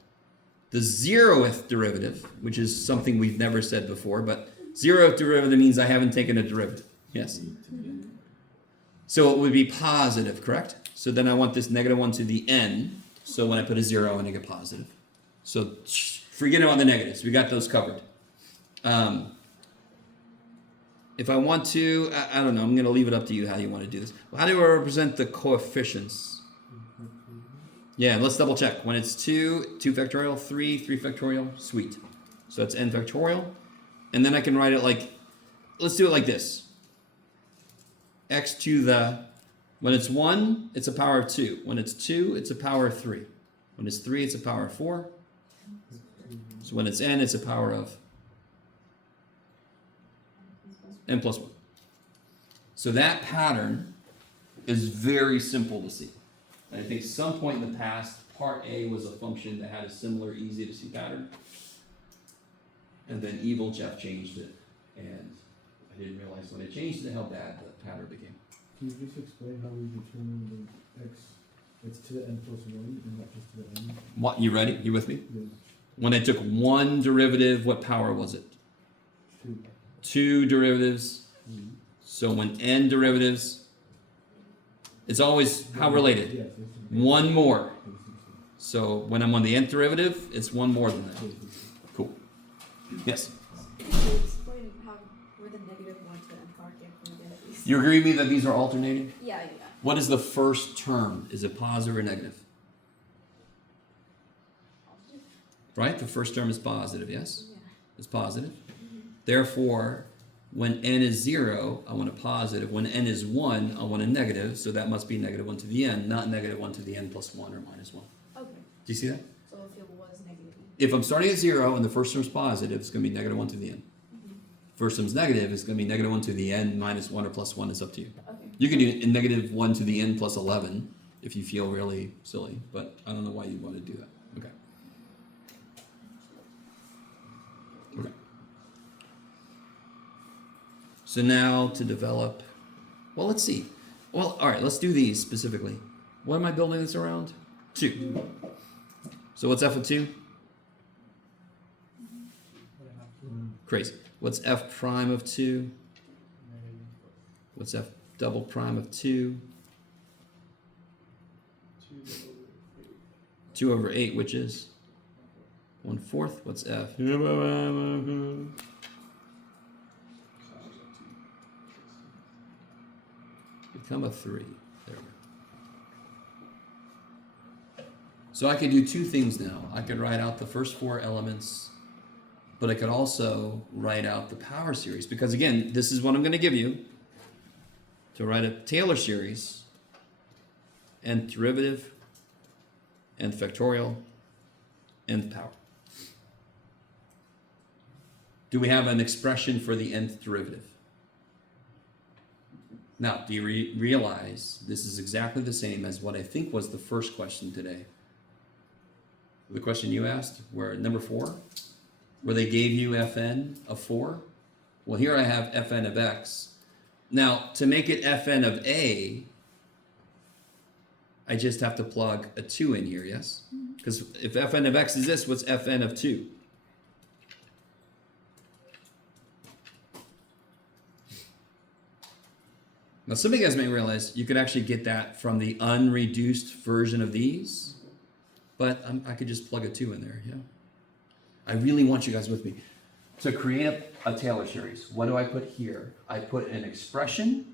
The 0th derivative, which is something we've never said before, but 0th derivative means I haven't taken a derivative. Yes? So it would be positive, correct? So then I want this negative 1 to the n. So when I put a 0, I get positive. So forget about the negatives. We got those covered. If I want to, I don't know. I'm going to leave it up to you how you want to do this. How do I represent the coefficients? Yeah, let's double check. When it's 2 factorial, 3 factorial, sweet. So it's n factorial. And then I can write it like, let's do it like this. X to the, when it's 1, it's a power of 2. When it's 2, it's a power of 3. When it's 3, it's a power of 4. So when it's n, it's a power of n plus 1. So that pattern is very simple to see. And I think some point in the past, part A was a function that had a similar, easy to see pattern. And then evil Jeff changed it. And I didn't realize when I changed it how bad the pattern became. Can you just explain how we determine the x? It's to the n plus 1 and not just to the n? What, you ready? You with me? Yeah. When I took one derivative, what power was it? 2. 2 derivatives. So when n derivatives, it's always how related? Yes. One more. So when I'm on the nth derivative, it's one more than that. Cool. Yes? Can you explain how where the negative 1 to the nth power came from again, at least? You agree with me that these are alternating? Yeah. What is the first term? Is it positive or negative? Right? The first term is positive, yes? Yeah. It's positive. Therefore, when n is 0, I want a positive. When n is 1, I want a negative. So that must be negative 1 to the n, not negative 1 to the n plus 1 or minus 1. Okay. Do you see that? So if it was negative. If I'm starting at 0 and the first term's positive, it's going to be negative 1 to the n. First term's negative, it's going to be negative 1 to the n minus 1 or plus 1. It's up to you. Okay. You can do negative 1 to the n plus 11 if you feel really silly, but I don't know why you'd want to do that. Okay. Okay. So now to develop, well, let's see. Well, all right, let's do these specifically. What am I building this around? 2. So what's f of 2? Crazy. What's f prime of 2? What's f double prime of 2? 2 over 8, which is 1/4. What's f? Become a 3. There we go. So I could do 2 things now. I could write out the first 4 elements, but I could also write out the power series, because again, this is what I'm going to give you. To write a Taylor series, nth derivative, nth factorial, nth power. Do we have an expression for the nth derivative? Now, do you realize this is exactly the same as what I think was the first question today? The question you asked, where number 4, where they gave you fn of 4? Well, here I have fn of x. Now, to make it fn of a, I just have to plug a 2 in here, yes? Because if fn of x is this, what's fn of 2? Now, some of you guys may realize you could actually get that from the unreduced version of these, but I could just plug a 2 in there, yeah? I really want you guys with me. To create a Taylor series, what do I put here? I put an expression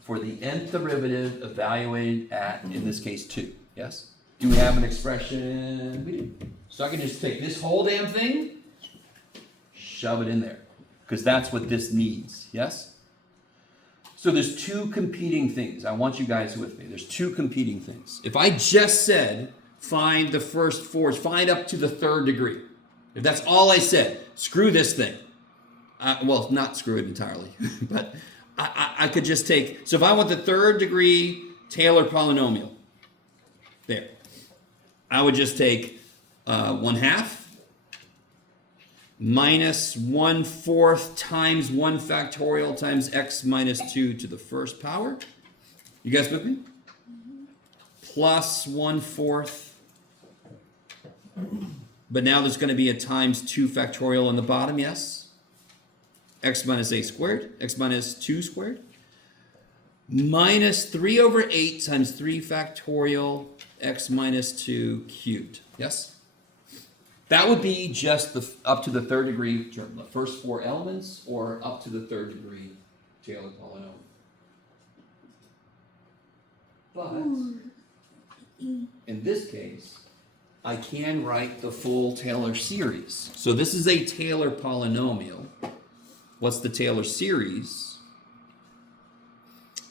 for the nth derivative evaluated at, in this case, 2. Yes? Do we have an expression? We do. So I can just take this whole damn thing, shove it in there. Because that's what this needs. Yes? So there's 2 competing things. I want you guys with me. There's 2 competing things. If I just said, find the first 4, find up to the 3rd degree. If that's all I said, screw this thing. Well, not screw it entirely, but I could just take, so if I want the 3rd degree Taylor polynomial. There. I would just take 1/2 minus 1/4 times 1 factorial times x minus 2 to the first power. You guys with me? Plus 1/4. But now there's going to be a times 2 factorial on the bottom, yes? X minus a squared, x minus 2 squared. Minus 3/8 times 3 factorial x minus 2 cubed. Yes? That would be just the up to the third degree term, the first 4 elements, or up to the third degree Taylor polynomial. But in this case, I can write the full Taylor series. So this is a Taylor polynomial. What's the Taylor series?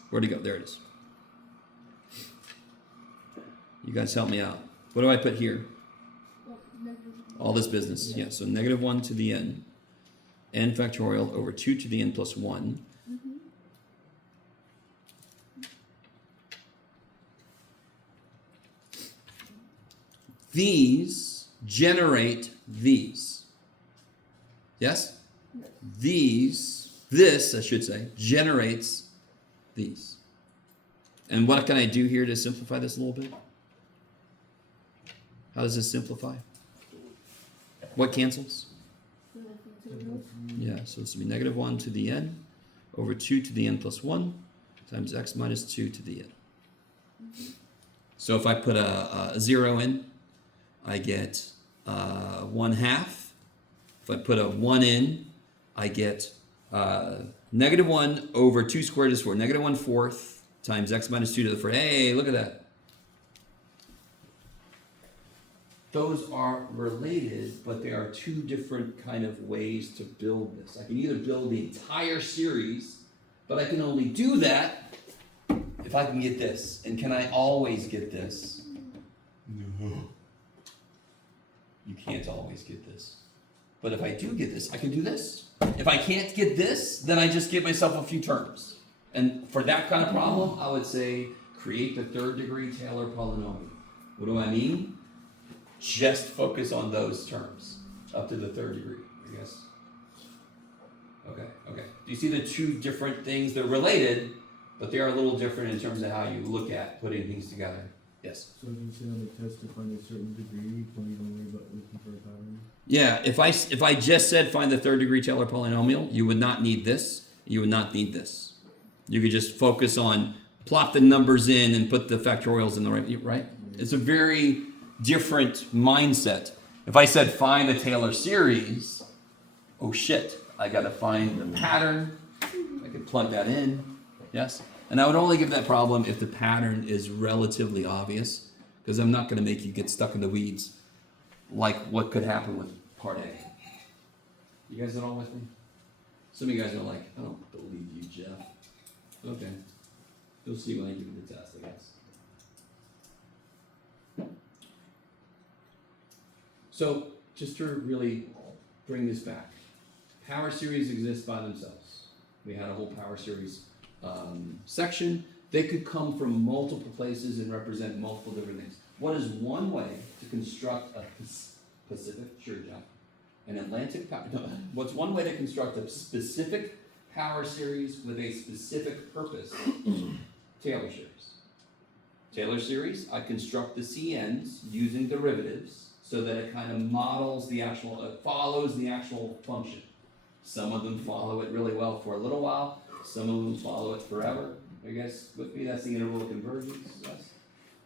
Where'd it go? There it is. You guys help me out. What do I put here? All this business. Yeah, so -1 to the n factorial over 2 to the n plus 1. These generate these. Yes? This, I should say, generates these. And what can I do here to simplify this a little bit? How does this simplify? What cancels? Yeah, so this would be -1 to the n over 2 to the n plus 1 times x minus 2 to the n. So if I put a 0 in, I get 1/2. If I put a 1 in, I get -1 over 2 squared is 4. -1/4 times x minus 2 to the 4. Hey, look at that. Those are related, but there are two different kind of ways to build this. I can either build the entire series, but I can only do that if I can get this. And can I always get this? No. You can't always get this. But if I do get this, I can do this. If I can't get this, then I just give myself a few terms. And for that kind of problem, I would say create the third degree Taylor polynomial. What do I mean? Just focus on those terms up to the third degree, I guess. Okay. Do you see the two different things? They're related, but they are a little different in terms of how you look at putting things together. Yes? So if you say on the test to find a certain degree, don't even worry about looking for a pattern. Yeah, if I just said find the third degree Taylor polynomial, you would not need this. You would not need this. You could just focus on plot the numbers in and put the factorials in the right? It's a very different mindset. If I said find the Taylor series, oh shit, I gotta find the pattern. I could plug that in. Yes? And I would only give that problem if the pattern is relatively obvious, because I'm not gonna make you get stuck in the weeds like what could happen with part A. You guys are all with me? Some of you guys are like, I don't believe you, Jeff. Okay. You'll see when I give you the test, I guess. So, just to really bring this back, power series exist by themselves. We had a whole power series section. They could come from multiple places and represent multiple different things. What is one way to construct a Pacific, sure, John, an Atlantic power, no, what's one way to construct a specific power series with a specific purpose? Taylor series. Taylor series, I construct the CNs using derivatives so that it kind of models the actual, it follows the actual function. Some of them follow it really well for a little while, some of them follow it forever. I guess with me, that's the interval of convergence. Yes.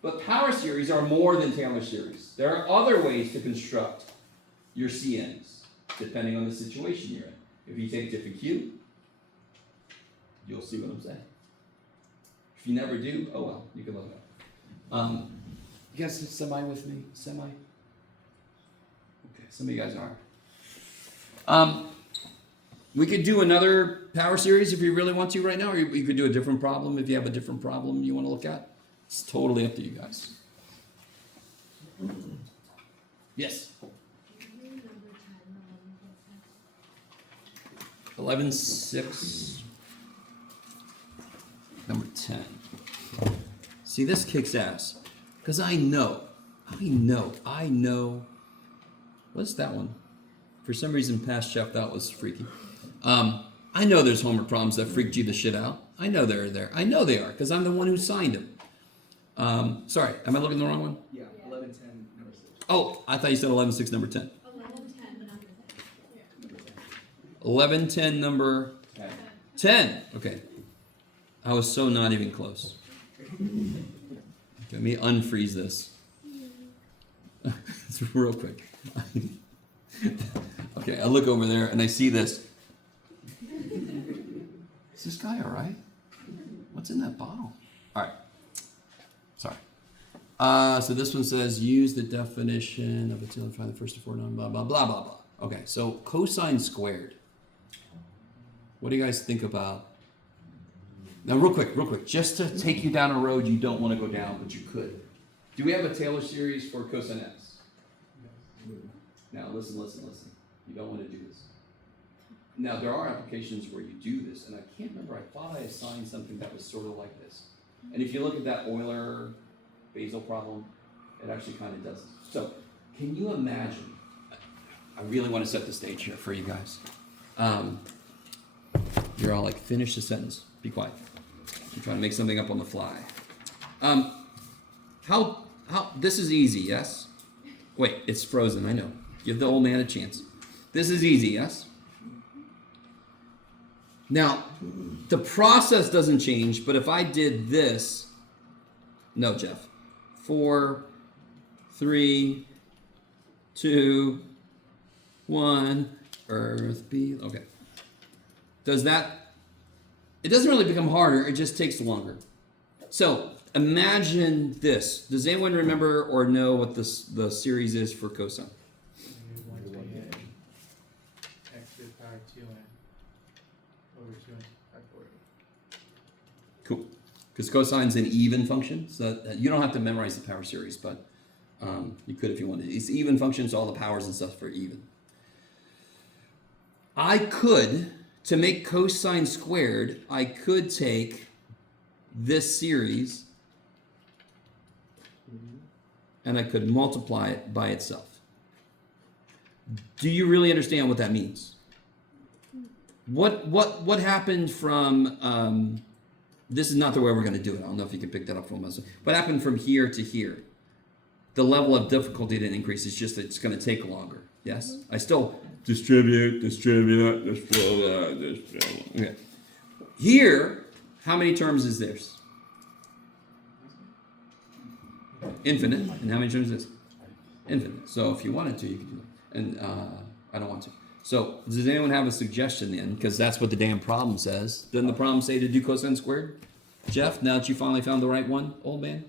But power series are more than Taylor series. There are other ways to construct your CNs, depending on the situation you're in. If you take different Q, you'll see what I'm saying. If you never do, oh well, you can look it up. You guys semi with me? Semi? Okay, some of you guys are. We could do another power series if you really want to right now, or you could do a different problem if you have a different problem you want to look at. It's totally up to you guys. Yes? 11.6. Number 10. See, this kicks ass. Because I know. What's that one? For some reason, past Jeff, that was freaky. I know there's homework problems that freaked you the shit out. I know they're there. I know they are, because I'm the one who signed them. Sorry, am I looking at the wrong one? Yeah, 11, 10, number 6. Oh, I thought you said 11, 6, number 10. 11, 10, number 10. Okay. I was so not even close. Let me unfreeze this. It's real quick. Okay, I look over there and I see this. Is this guy all right? What's in that bottle? All right. Sorry. So this one says use the definition of a tail and find the first to four known blah blah blah blah blah. Okay, so cosine squared. What do you guys think about? Now, real quick, just to take you down a road you don't want to go down, but you could. Do we have a Taylor series for cosine x? Now, listen. You don't want to do this. Now, there are applications where you do this, and I can't remember. I thought I assigned something that was sort of like this. And if you look at that Euler-Basel problem, it actually kind of does this. So, can you imagine? I really want to set the stage here for you guys. You're all like, finish the sentence. Be quiet. I'm trying to make something up on the fly. How this is easy, yes? Wait, it's frozen, I know. Give the old man a chance. This is easy, yes? Now, the process doesn't change, but if I did this, no, Jeff. 4, 3, 2, 1, Earth be, okay. Does that, it doesn't really become harder, it just takes longer. So, imagine this. Does anyone remember or know what the series is for cosine? X to the power 2n over 2n factorial. Cool. Because cosine's an even function, so you don't have to memorize the power series, but you could if you wanted. It's even functions, all the powers and stuff are even. I could, to make cosine squared, I could take this series and I could multiply it by itself. Do you really understand what that means? What happened from, this is not the way we're going to do it. I don't know if you can pick that up from us. What happened from here to here? The level of difficulty didn't increase. It's just that it's going to take longer. Yes? I still distribute. Okay. Here, how many terms is this? Infinite. And how many terms is this? Infinite. So if you wanted to, you could do it. And I don't want to. So does anyone have a suggestion then? Because that's what the damn problem says. Doesn't the problem say to do cosine squared? Jeff, now that you finally found the right one, old man?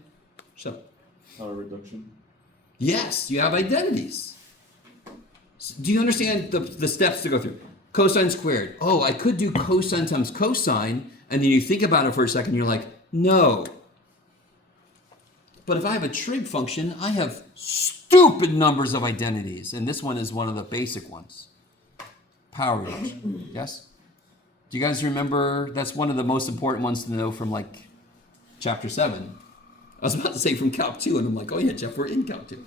Shut up. Power reduction. Yes, you have identities. Do you understand the steps to go through? Cosine squared. Oh, I could do cosine times cosine, and then you think about it for a second, you're like, no. But if I have a trig function, I have stupid numbers of identities, and this one is one of the basic ones. Power reduction. Yes? Do you guys remember? That's one of the most important ones to know from like chapter 7. I was about to say from Calc 2, and I'm like, oh yeah, Jeff, we're in Calc 2.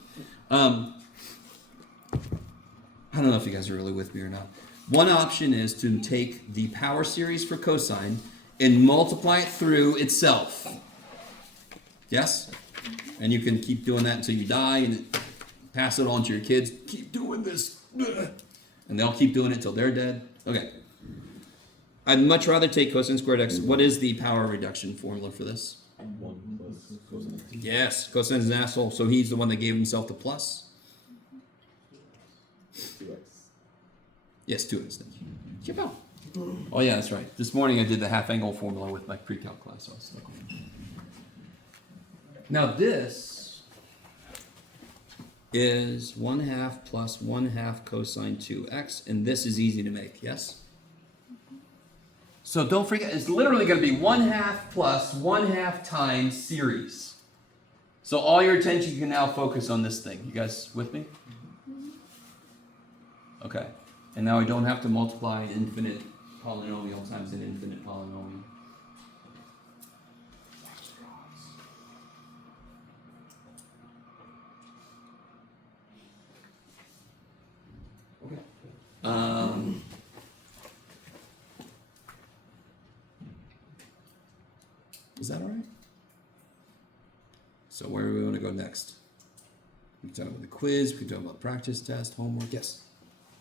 I don't know if you guys are really with me or not. One option is to take the power series for cosine and multiply it through itself. Yes? And you can keep doing that until you die and pass it on to your kids. Keep doing this. And they'll keep doing it until they're dead. Okay. I'd much rather take cosine squared x. What is the power reduction formula for this? 1 plus cosine. Yes, cosine's an asshole, so he's the one that gave himself the plus. 2x. Yes, 2x. Thank you. Keep out. Oh yeah, that's right. This morning I did the half angle formula with my pre-calc class. So I was stuck on it. Now this is 1/2 plus 1/2 cosine 2x, and this is easy to make, yes? So don't forget, it's literally going to be 1/2 plus 1/2 times series. So all your attention can now focus on this thing. You guys with me? Okay. And now I don't have to multiply an infinite polynomial times an infinite polynomial. So where do we want to go next? We can talk about the quiz. We can talk about practice test, homework. Yes.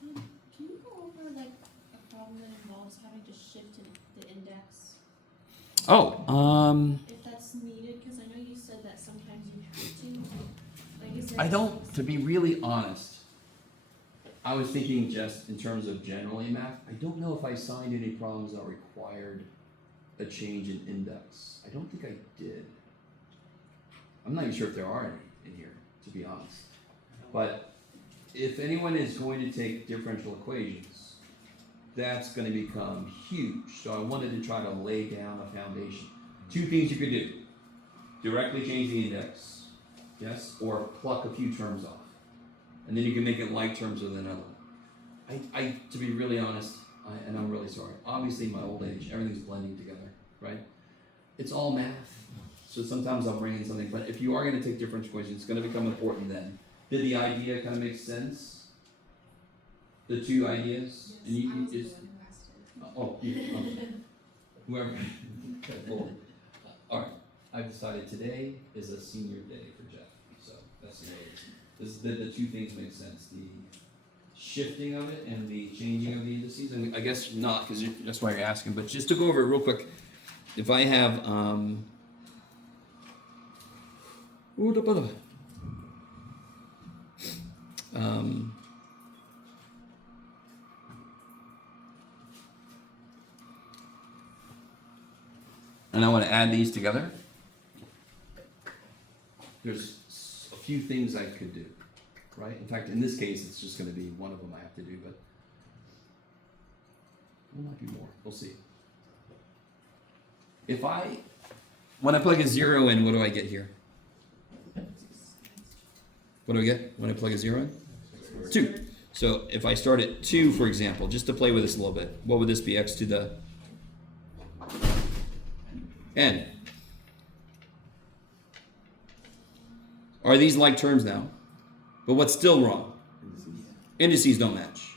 Can you go over like a problem that involves having to shift the index Oh, if that's needed? Because I know you said that sometimes you have to. Like, is I there- don't. To be really honest, I was thinking just in terms of generally math. I don't know if I signed any problems that required a change in index. I don't think I did. I'm not even sure if there are any in here, to be honest. But if anyone is going to take differential equations, that's going to become huge. So I wanted to try to lay down a foundation. Two things you could do: directly change the index, yes, or pluck a few terms off, and then you can make it like terms with another one. I to be really honest, and I'm really sorry. Obviously, in my old age, everything's blending together, right? It's all math. So sometimes I'll bring in something, but if you are going to take differential equations, it's going to become important then. Did the idea kind of make sense? The two ideas? And I you was the just, one who asked it. whoever. Well, all right. I've decided today is a senior day for Jeff, so that's the reason. The two things make sense: the shifting of it and the changing of the indices. And I guess not, because that's why you're asking. But just to go over it real quick, if I have and I want to add these together, there's a few things I could do, right? In fact, in this case, it's just going to be one of them I have to do, but there might be more. We'll see. When I plug a 0 in, what do I get here? What do I get when I plug a 0 in? 2. So if I start at 2, for example, just to play with this a little bit, what would this be? X to the n. Are these like terms now? But what's still wrong? Indices don't match.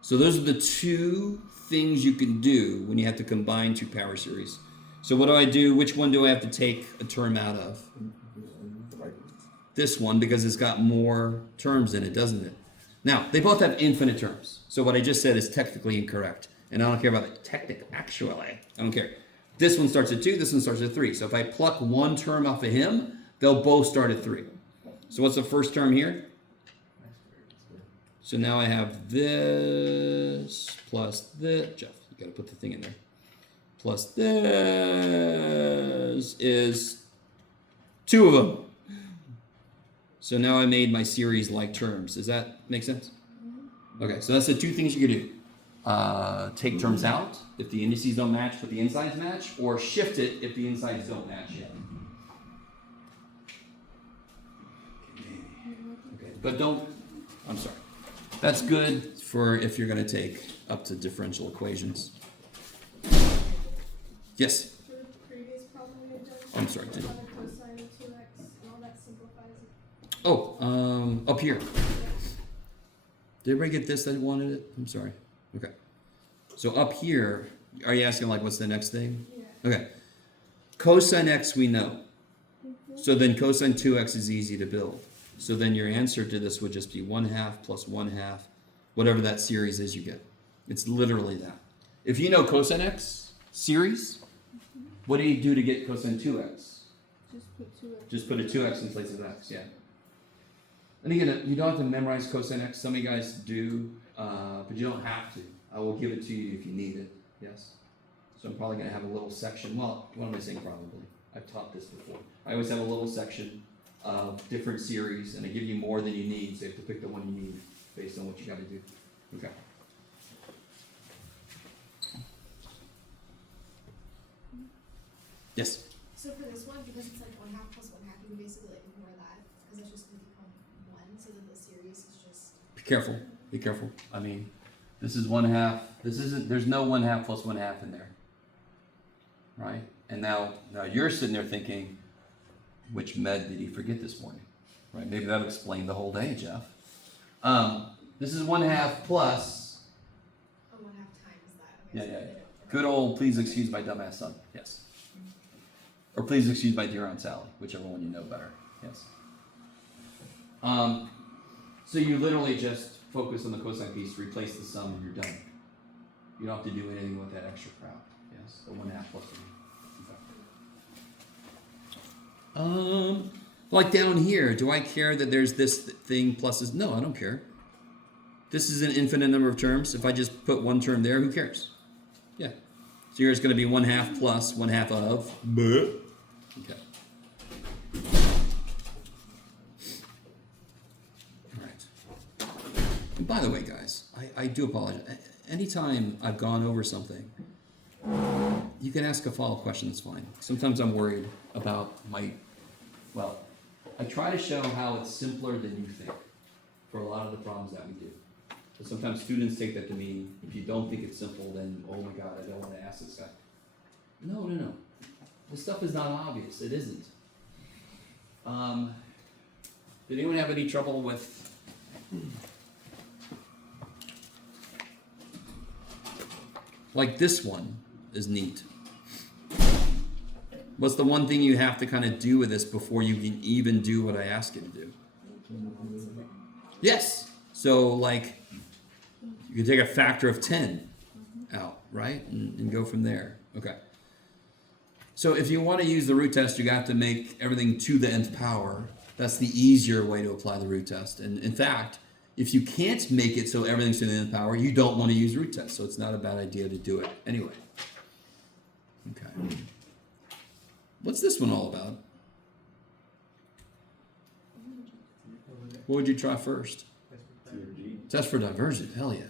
So those are the two things you can do when you have to combine two power series. So what do I do? Which one do I have to take a term out of? This one, because it's got more terms in it, doesn't it? Now, they both have infinite terms. So what I just said is technically incorrect. And I don't care about the technical, actually. I don't care. This one starts at 2, this one starts at 3. So if I pluck one term off of him, they'll both start at 3. So what's the first term here? So now I have this plus this. Jeff, you gotta put the thing in there. Plus this is 2 of them. So now I made my series like terms. Does that make sense? Okay, so that's the two things you could do. Take terms out if the indices don't match but the insides match, or shift it if the insides don't match yet. Okay, but don't, I'm sorry. That's good for if you're going to take up to differential equations. Yes? For the previous problem we had done, I'm sorry, did- the cosine of 2x and all that simplifies it. Oh, up here. Did everybody get this that wanted it? I'm sorry. Okay. So up here, are you asking like what's the next thing? Yeah. Okay. Cosine x we know. So then cosine 2x is easy to build. So then your answer to this would just be 1/2 plus 1/2, whatever that series is you get. It's literally that. If you know cosine x series, what do you do to get cosine 2x? Just put 2x. Just put a 2x in place of x, yeah. And again, you don't have to memorize cosine x. Some of you guys do, but you don't have to. I will give it to you if you need it, yes? So I'm probably going to have a little section. Well, what am I saying probably? I've taught this before. I always have a little section of different series, and I give you more than you need, so you have to pick the one you need based on what you got to do. Okay. Yes? So for this one, because it's like 1/2 plus 1/2, you can basically like ignore that, because it's just gonna become 1, so that the series is just. Be careful. Be careful. I mean, this is 1/2. This isn't, there's no 1/2 plus 1/2 in there. Right? And now you're sitting there thinking, which med did he forget this morning? Right? Maybe that'll explain the whole day, Jeff. This is 1/2 plus. Oh, 1/2 times that. Yeah, Okay, so yeah, they yeah. don't- Good old, please excuse my dumbass son. Yes. Or please excuse my dear Aunt Sally, whichever one you know better. Yes. So you literally just focus on the cosine piece, replace the sum, and you're done. You don't have to do anything with that extra crap. Yes, the 1/2 plus 3. Okay. Like down here, do I care that there's this thing plus this? No, I don't care. This is an infinite number of terms. If I just put one term there, who cares? Yeah. So here's going to be 1/2 plus 1/2 of. Bleh. Okay. All right. And by the way, guys, I do apologize. Anytime I've gone over something, you can ask a follow-up question, that's fine. Sometimes I'm worried about well, I try to show how it's simpler than you think for a lot of the problems that we do. But sometimes students take that to mean, if you don't think it's simple, then, oh my God, I don't want to ask this guy. No. This stuff is not obvious. It isn't. Did anyone have any trouble with... Like this one is neat. What's the one thing you have to kind of do with this before you can even do what I ask you to do? Yes. So like, you can take a factor of 10 out, right? And go from there. Okay. So if you want to use the root test, you have to make everything to the nth power. That's the easier way to apply the root test. And in fact, if you can't make it so everything's to the nth power, you don't want to use root test. So it's not a bad idea to do it anyway. Okay. What's this one all about? What would you try first? TRG. Test for divergence. Hell yeah.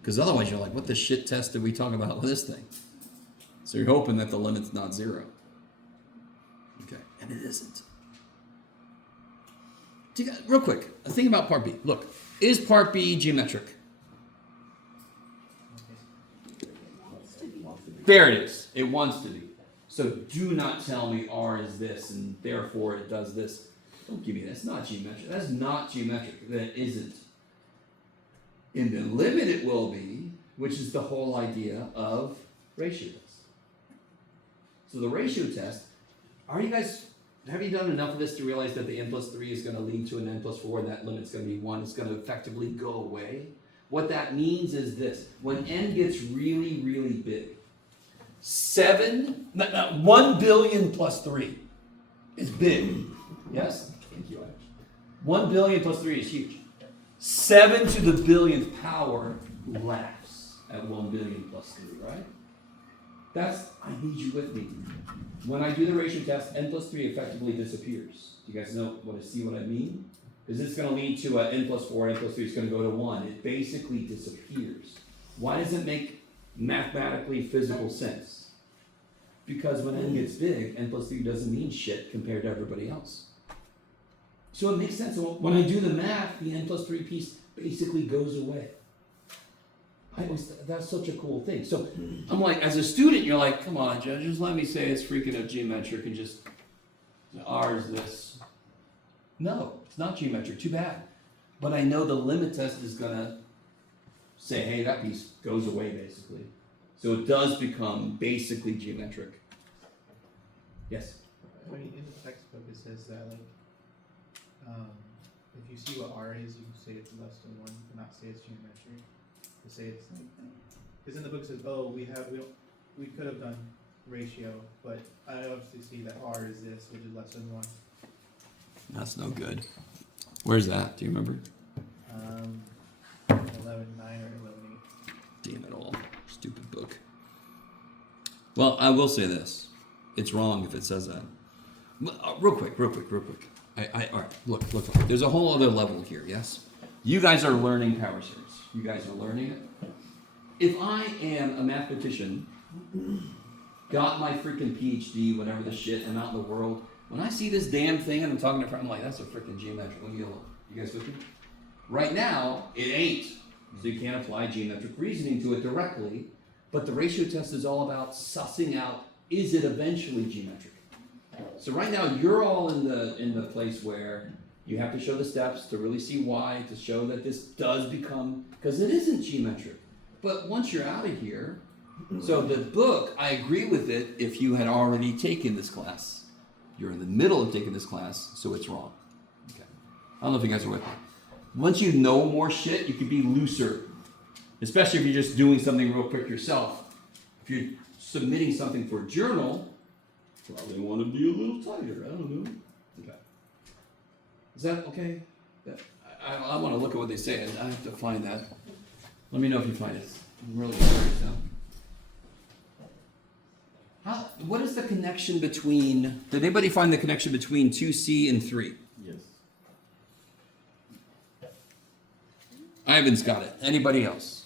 Because otherwise you're like, what the shit test did we talk about with this thing? So you're hoping that the limit's not 0. Okay. And it isn't. Real quick, a thing about part B. Look, is part B geometric? There it is. It wants to be. So do not tell me R is this and therefore it does this. Don't give me that. That's not geometric. That's not geometric. That isn't. In the limit it will be, which is the whole idea of ratio test. So the ratio test, have you done enough of this to realize that the n plus 3 is going to lead to an n plus 4 and that limit's going to be 1? It's going to effectively go away. What that means is this. When n gets really, really big, 1 billion plus 3 is big. Yes? Thank you, Irish. 1 billion plus 3 is huge. 7 to the billionth power laughs at 1 billion plus 3, right? I need you with me. When I do the ratio test, n plus 3 effectively disappears. Do you guys see what I mean? Because it's going to lead to n plus 4, n plus 3 is going to go to 1. It basically disappears. Why does it make mathematically physical sense? Because when n gets big, n plus 3 doesn't mean shit compared to everybody else. So it makes sense. So when I do the math, the n plus 3 piece basically goes away. That's such a cool thing. So I'm like, as a student, you're like, come on, Judge, just let me say it's freaking geometric and just R is this. No, it's not geometric. Too bad. But I know the limit test is going to say, hey, that piece goes away, basically. So it does become basically geometric. Yes? I mean, in the textbook it says that, like, if you see what R is, you can say it's less than 1, but not say it's geometric. To say it's like, because in the book it says, oh, we could have done ratio, but I obviously see that R is this, which is less than 1. That's no good. Where's that? Do you remember? 11.9 or 11.8. Damn it all. Stupid book. Well, I will say this. It's wrong if it says that. Real quick. All right, look. There's a whole other level here, yes? You guys are learning power series. You guys are learning it. If I am a mathematician, got my freaking PhD, whatever the shit, I'm out in the world, when I see this damn thing and I'm talking to a friend, I'm like, that's a freaking geometric. Leave me alone. You guys with me? Right now, it ain't. So you can't apply geometric reasoning to it directly, but the ratio test is all about sussing out, is it eventually geometric? So right now, you're all in the place where you have to show the steps to really see why, to show that this does become, because it isn't geometric. But once you're out of here, so the book, I agree with it if you had already taken this class. You're in the middle of taking this class, so it's wrong. don't know if you guys are with me. Once you know more shit, you can be looser. Especially if you're just doing something real quick yourself. If you're submitting something for a journal, probably want to be a little tighter. I don't know. Okay. Is that okay? I want to look at what they say. I have to find that. Let me know if you find it. I'm really curious now. What is the connection between... Did anybody find the connection between 2C and 3? Yes. Ivan's got it. Anybody else?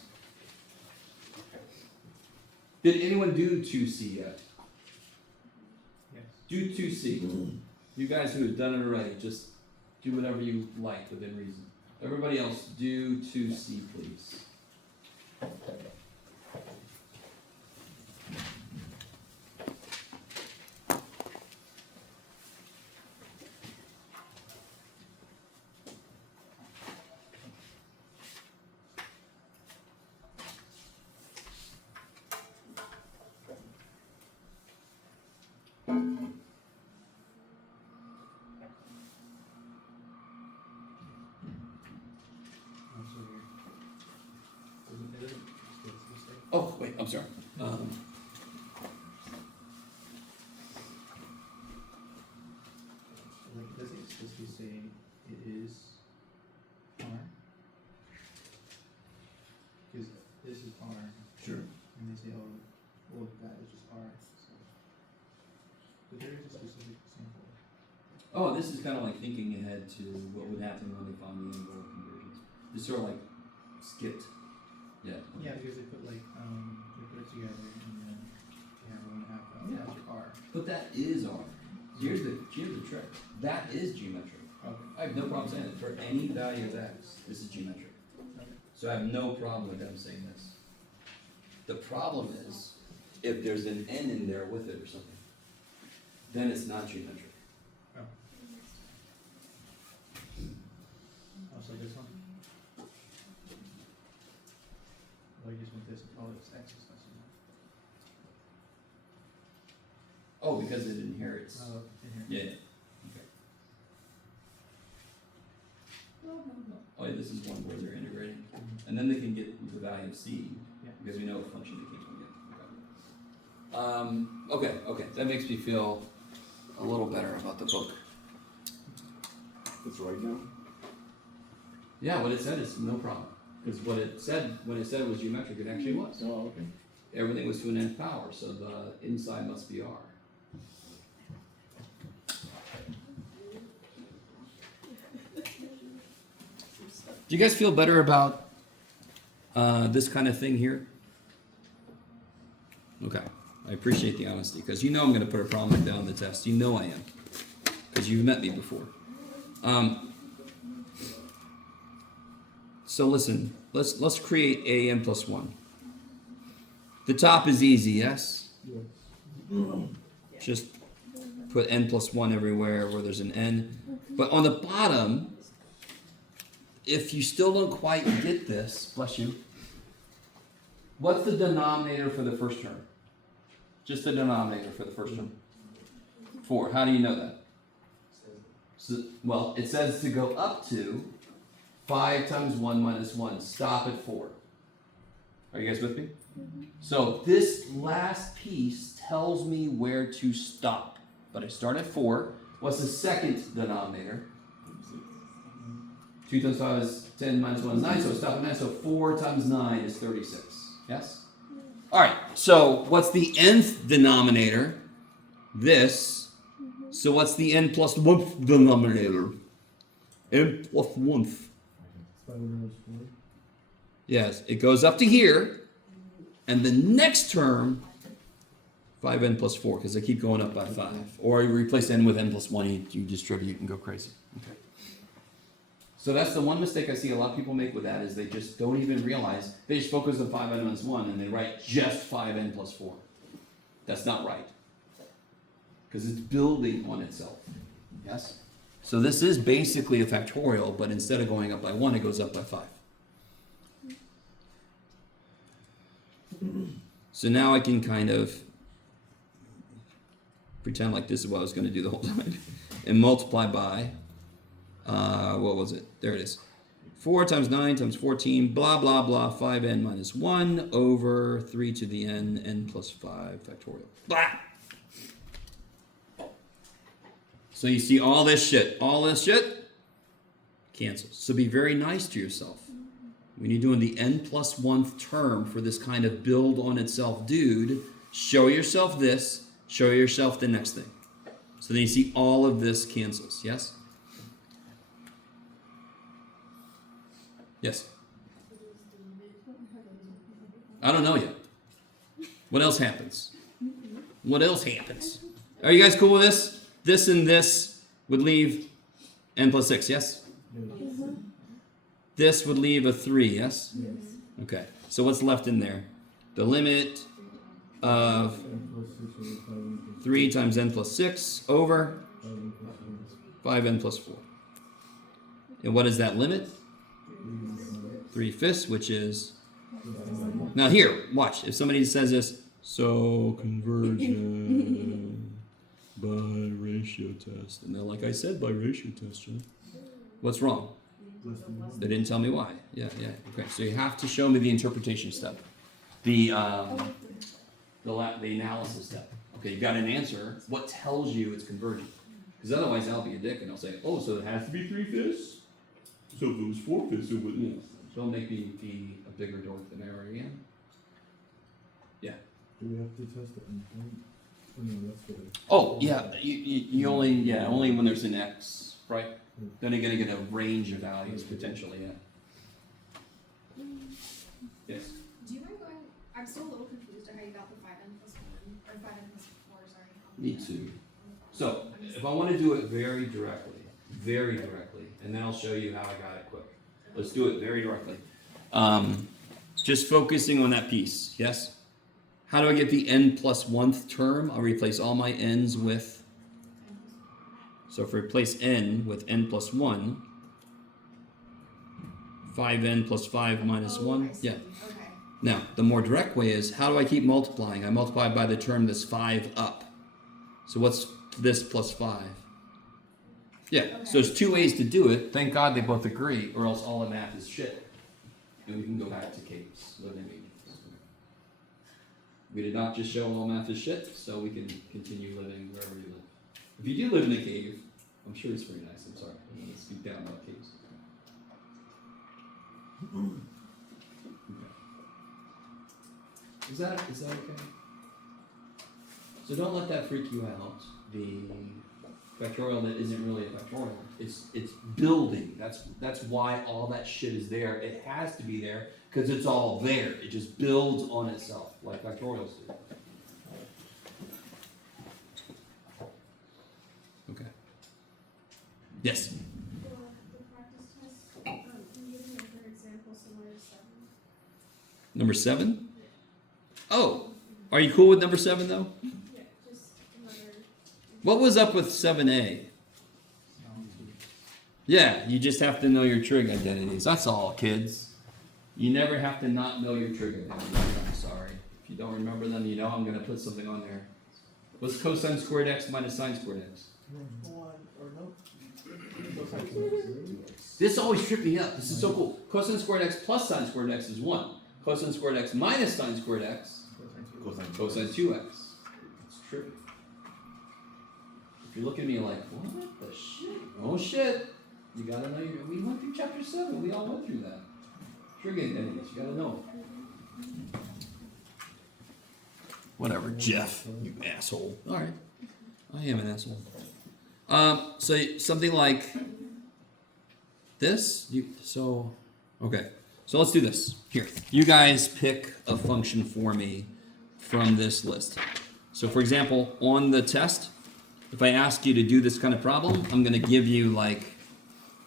Did anyone do 2C yet? Yes. Do 2C. You guys who have done it already, just do whatever you like within reason. Everybody else, do 2C, please. Oh, wait, I'm sorry. Like, does it explicitly say it is R? Because this is R, Sure. and they say, oh, well, that is just R, so. But there is a specific example. Oh, this is kind of like thinking ahead to what would happen when they found the end-goal conversions. Just sort of like skipped. Yeah. Yeah, because they put like, they put it together, and then you have 1.5, Yeah. that's your R. But that is R. Here's the trick. That is geometric. Okay. I have no problem saying it. For any value of x, this is geometric. Okay. So I have no problem with them saying this. The problem is if there's an n in there with it or something, then it's not geometric. Oh, so this one? Well, you just want this, oh, it's X is not Oh, because it inherits. so much. Oh, in here. Yeah. Okay. Oh, yeah, this is one where they're integrating. And then they can get the value of c, Yeah. because we know what function they came from. Okay, that makes me feel a little better about the book. It's right now? Yeah, what it said is no problem. Because what it said, when it said it was geometric, it actually was. Oh, okay. Everything was to an nth power, so the inside must be R. Do you guys feel better about this kind of thing here? Okay, I appreciate the honesty, because you know I'm going to put a problem like that on the test. You know I am, because you've met me before. So listen, let's create a n plus 1. The top is easy, yes? Just put n plus 1 everywhere where there's an n. But on the bottom, if you still don't quite get this, bless you, what's the denominator for the first term? Just the denominator for the first term. 4. How do you know that? So, well, it says to go up to 5 times 1 minus 1. Stop at 4. Are you guys with me? So this last piece tells me where to stop. But I start at 4. What's the second denominator? 2 times 5 is 10 minus 1 is 9, so stop at 9. So 4 times 9 is 36. Yes? Alright, so what's the nth denominator? This. So what's the n plus 1th denominator? N plus 1th. 5 4. Yes, it goes up to here, and the next term, 5n plus 4, because they keep going up by 5. Or you replace n with n plus 1, you distribute and go crazy. Okay. So that's the one mistake I see a lot of people make with that, is they just don't even realize, they just focus on 5n minus 1, and they write just 5n plus 4. That's not right. Because it's building on itself. Yes? So this is basically a factorial, but instead of going up by 1, it goes up by 5. So now I can kind of pretend like this is what I was going to do the whole time. And multiply by what was it? There it is. 4 times 9 times 14, blah, blah, blah, 5n minus 1 over 3 to the n plus 5 factorial. Blah! So you see all this shit, cancels. So be very nice to yourself. When you're doing the n plus 1th term for this kind of build on itself dude, show yourself this, show yourself the next thing. So then you see all of this cancels, yes? Yes? I don't know yet. What else happens? What else happens? Are you guys cool with this? This and this would leave n plus 6, yes? This would leave a 3, yes? Okay, so what's left in there? The limit of 3 times n plus 6 over 5n plus 4. And what is that limit? 3/5, which is... Now here, watch. If somebody says this, so conversion by ratio test. And they're like, I said by ratio test, John. What's wrong? They didn't tell me why. Yeah. Okay, so you have to show me the interpretation step. The analysis step. Okay, you've got an answer. What tells you it's convergent? Because otherwise I'll be a dick and I'll say, oh, so it has to be 3/5? So if it was 4/5, it wouldn't. So it'll make me be a bigger dork than I already am. Yeah. Do we have to test the endpoint? Oh, no, that's what it. Oh, yeah, you only when there's an X, right? Then you're gonna get a range of values potentially, yeah. Yes. Do you mind going, I'm still a little confused at how you got the 5n plus 1, or 5n plus 4, sorry. Me too. So, if I want to do it very directly, and then I'll show you how I got it quick. Let's do it very directly. Just focusing on that piece, yes? How do I get the n plus 1th term? I'll replace all my n's with... So if I replace n with n plus 1, 5n plus 5 minus 1, I see. yeah. Okay. Now, the more direct way is, how do I keep multiplying? I multiply by the term that's 5 up. So what's this plus 5? Yeah, so there's 2 ways to do it. Thank God they both agree, or else all the math is shit. And we can go back to Kate's living meetings. We did not just show all math is shit, so we can continue living wherever you live. If you do live in a cave, I'm sure it's very nice. I'm sorry, I'm going to speak down about caves. Okay. Is that okay? So don't let that freak you out. The factorial that isn't really a factorial. It's building. That's why all that shit is there. It has to be there because it's all there. It just builds on itself like factorials do. Okay. Yes. The practice test, can you give me another example similar to 7? Number 7? Oh, are you cool with number 7 though? Yeah, just another. What was up with 7a? Yeah, you just have to know your trig identities. That's all, kids. You never have to not know your trig identities. I'm sorry. If you don't remember them, you know I'm going to put something on there. What's cosine squared x minus sine squared x? 1 or no? This always tripped me up. This is so cool. Cosine squared x plus sine squared x is 1. Cosine squared x minus sine squared x, cosine 2x. It's trippy. If you're looking at me like, what the shit? Oh shit. You gotta know we went through chapter 7. We all went through that. Trig identities. You gotta know. Whatever, Jeff. You asshole. Alright. I am an asshole. So something like this. Okay. So let's do this. Here, you guys pick a function for me from this list. So for example, on the test, if I ask you to do this kind of problem, I'm going to give you like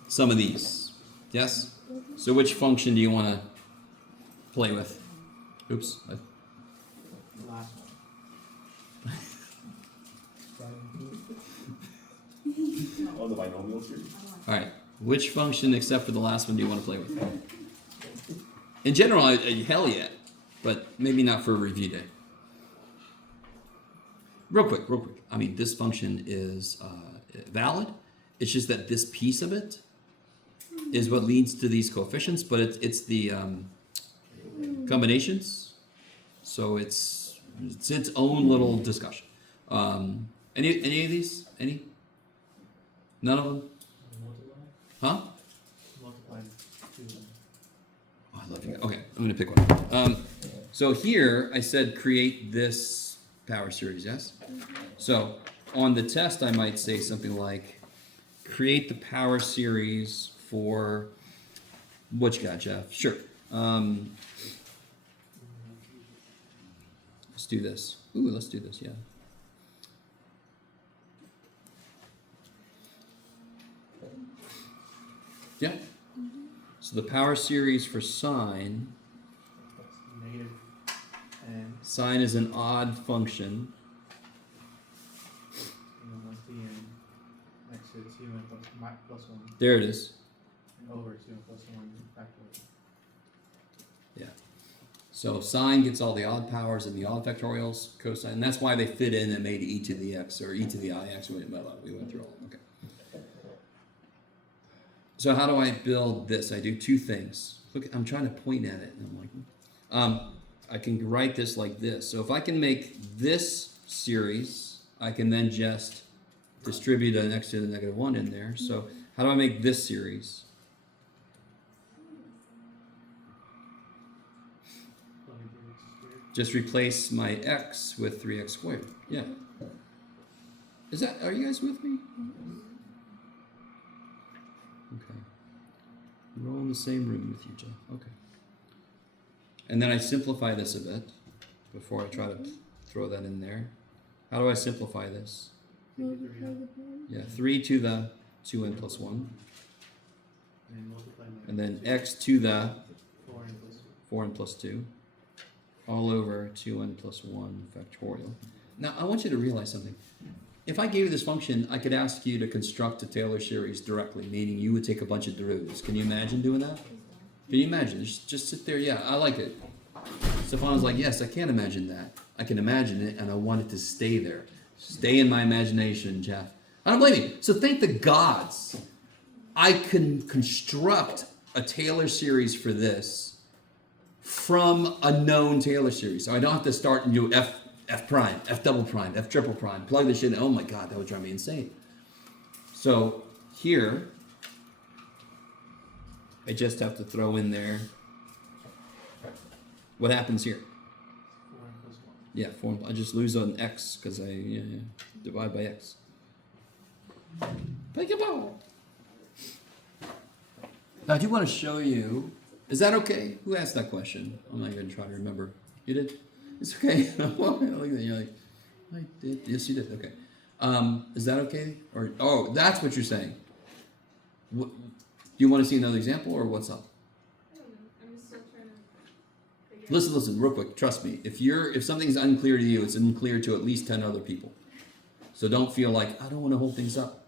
some of these. Yes? So which function do you want to play with? Oops. Last Oh, the binomial series? All right. Which function, except for the last one, do you want to play with? In general, hell yeah, but maybe not for a review day. Real quick. I mean, this function is valid. It's just that this piece of it is what leads to these coefficients, but it's the combinations. So it's its own little discussion. Any of these? Any? None of them? Huh? Multiply 2. Oh, I love you. Okay, I'm gonna pick one. So here I said create this power series, yes? So on the test I might say something like create the power series for what you got, Jeff? Sure. Let's do this. Ooh, let's do this, yeah. Yeah. So the power series for sine, That's negative n, sine is an odd function. and then once the n next to 2n plus 1, There it is. and over 2n plus 1 factorial. Yeah. So sine gets all the odd powers and the odd factorials, cosine, and that's why they fit in and made e to the x or e to the ix. We went through all. Okay. So how do I build this? I do two things. Look, I'm trying to point at it, and I'm like, I can write this like this. So if I can make this series, I can then just distribute an x to the negative 1 in there. So how do I make this series? Plug in 3x squared. Just replace my x with 3x squared. Yeah. Are you guys with me? Okay. We're all in the same room with you, Jeff. Okay. And then I simplify this a bit before I try to throw that in there. How do I simplify this? Yeah, 3 to the 2n plus 1. And then multiply And then x to the 4n plus 4n plus 2. All over 2n plus 1 factorial. Now, I want you to realize something. If I gave you this function, I could ask you to construct a Taylor series directly, meaning you would take a bunch of derivatives. Can you imagine doing that? Can you imagine? Just sit there. Yeah, I like it. Stefan was like, yes, I can imagine that. I can imagine it, and I want it to stay there. Stay in my imagination, Jeff. I don't blame you. So thank the gods. I can construct a Taylor series for this from a known Taylor series. So I don't have to start and do F prime, F double prime, F triple prime, plug this shit in. Oh my God, that would drive me insane. So here, I just have to throw in there. What happens here? 4n plus 1. Yeah, I just lose an x because I divide by x. Pick a ball. Now I do want to show you. Is that okay? Who asked that question? I'm not even trying to remember. You did? It's okay. Look at that. You're like, I did. Yes, you did. Okay. Is that okay? Or that's what you're saying. What, do you want to see another example, or what's up? I don't know. I'm just still trying to figure Listen, real quick. Trust me. If something's unclear to you, it's unclear to at least 10 other people. So don't feel like I don't want to hold things up.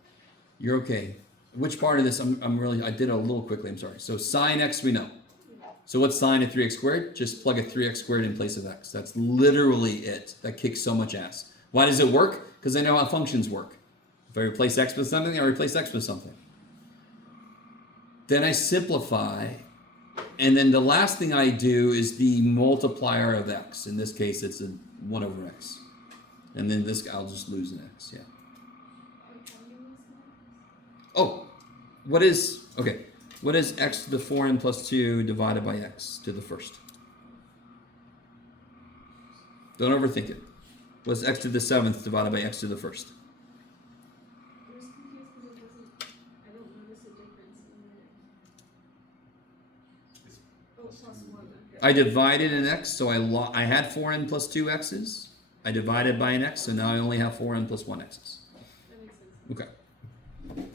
You're okay. Which part of this? I did it a little quickly. I'm sorry. So sine x we know. So what's sine of 3x squared? Just plug a 3x squared in place of x. That's literally it. That kicks so much ass. Why does it work? Because I know how functions work. If I replace x with something, I replace x with something. Then I simplify, and then the last thing I do is the multiplier of x. In this case, it's a 1 over x. And then I'll just lose an x, yeah. Oh, what is x to the 4n plus 2 divided by x to the first? Don't overthink it. What's x to the 7th divided by x to the first? I'm just confused because I don't notice a difference in the. Oh, plus 1. I divided an x, so I had 4n plus 2 x's. I divided by an x, so now I only have 4n plus 1 x's. That makes sense. Okay.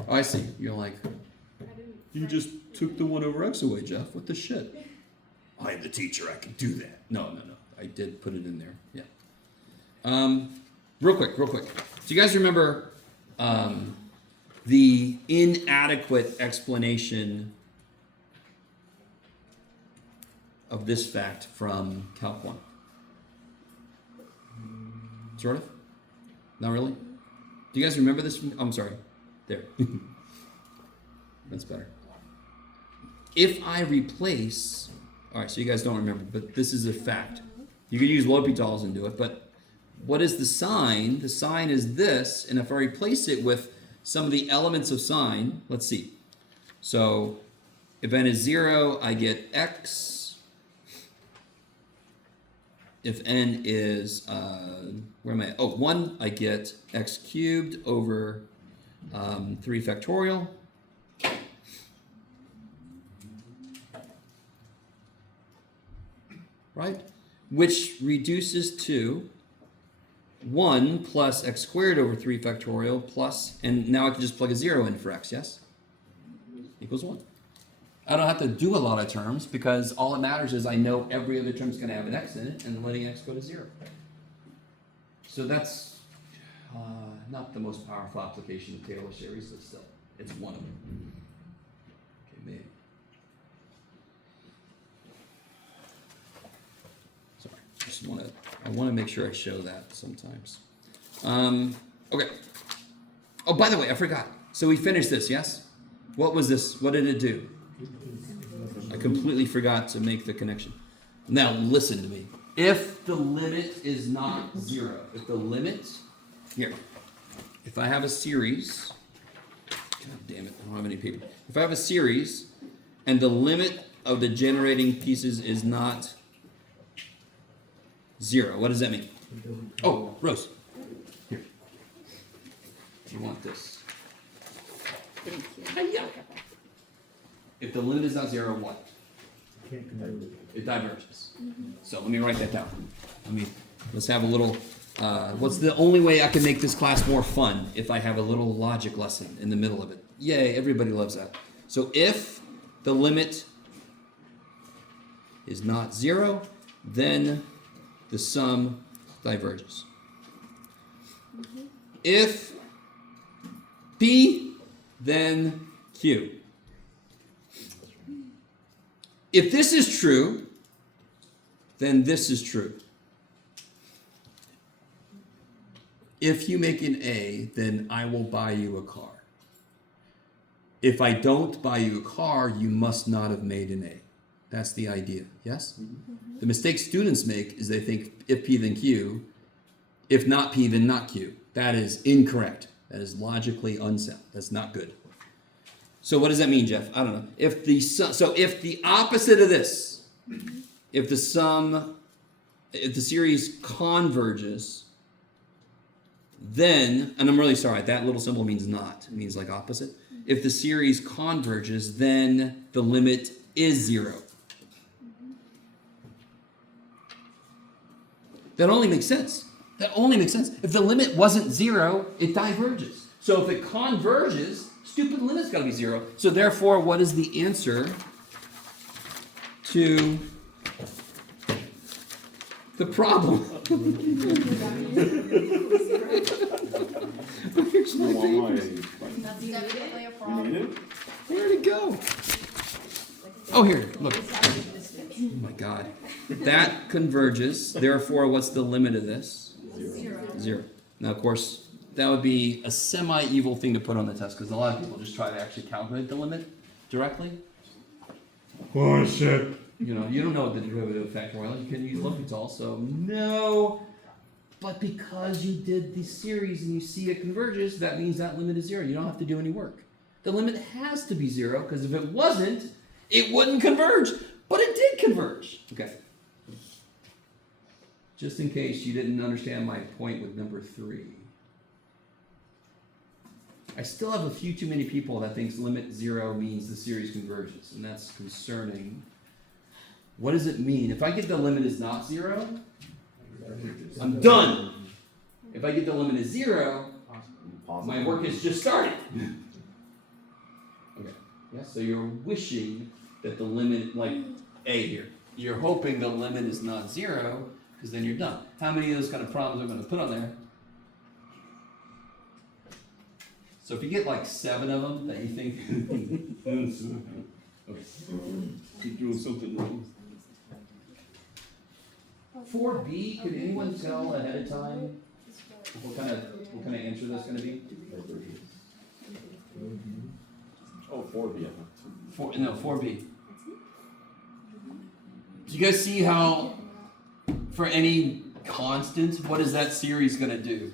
Oh, I see. You're like, I didn't. you just took the 1 over x away, Jeff. What the shit? I am the teacher. I can do that. No. I did put it in there. Yeah. Real quick. Do you guys remember the inadequate explanation of this fact from Calc 1? Sort of? Not really? Do you guys remember this? I'm sorry. There. That's better. if I replace, all right, so you guys don't remember, but this is a fact. You could use L'Hopital's and do it, but what is the sign? The sign is this, and if I replace it with some of the elements of sine, let's see. So if n is 0, I get x. If n is, where am I? Oh, 1, I get x cubed over 3 factorial. Right? Which reduces to 1 plus x squared over 3 factorial plus, and now I can just plug a 0 in for x, yes? Equals 1. I don't have to do a lot of terms because all that matters is I know every other term is going to have an x in it and letting x go to 0. So that's not the most powerful application of Taylor series, but still, it's one of them. Okay, maybe. Sorry, I want to make sure I show that sometimes. Okay. Oh, by the way, I forgot. So we finished this, yes? What was this? What did it do? I completely forgot to make the connection. Now listen to me. If the limit is not 0, if the limit, here, if I have a series, God damn it, I don't have any paper. If I have a series and the limit of the generating pieces is not 0, what does that mean? Oh, Rose, here. You want this. Thank you. Hi-ya. If the limit is not 0, what? Can't convert it. It diverges. So let me write that down. Let's have a little, what's the only way I can make this class more fun? If I have a little logic lesson in the middle of it. Yay, everybody loves that. So if the limit is not 0, then the sum diverges. If P, then Q. If this is true, then this is true. If you make an A, then I will buy you a car. If I don't buy you a car, you must not have made an A. That's the idea, yes? The mistake students make is they think if P, then Q. If not P, then not Q. That is incorrect. That is logically unsound. That's not good. So what does that mean, Jeff? I don't know. If the opposite of this, if the series converges, then, and I'm really sorry, that little symbol means not. It means like opposite. If the series converges, then the limit is 0. That only makes sense. That only makes sense. If the limit wasn't 0, it diverges. So if it converges, stupid limit's got to be 0. So therefore, what is the answer to the problem? Here's my thing. That's definitely a You problem. need it? Where'd it go? Oh, here, look. Oh my God. That converges. Therefore, what's the limit of this? 0. Now, of course, that would be a semi-evil thing to put on the test because a lot of people just try to actually calculate the limit directly. Bullshit. You know, you don't know what the derivative of factorial. You can use L'Hopital, so no. But because you did the series and you see it converges, that means that limit is 0. You don't have to do any work. The limit has to be 0 because if it wasn't, it wouldn't converge. But it did converge. Okay. Just in case you didn't understand my point with number 3. I still have a few too many people that thinks limit 0 means the series converges, and that's concerning. What does it mean? If I get the limit is not 0, I'm done. If I get the limit is 0, my work is just started. Okay. Yeah, so you're wishing that the limit, like A here, you're hoping the limit is not 0, because then you're done. How many of those kind of problems I'm going to put on there? So if you get like 7 of them that you think, okay, you're doing something wrong. 4B, could anyone tell ahead of time what kind of answer that's going to be? Oh, 4B. 4B. Do you guys see how, for any constant, what is that series gonna do?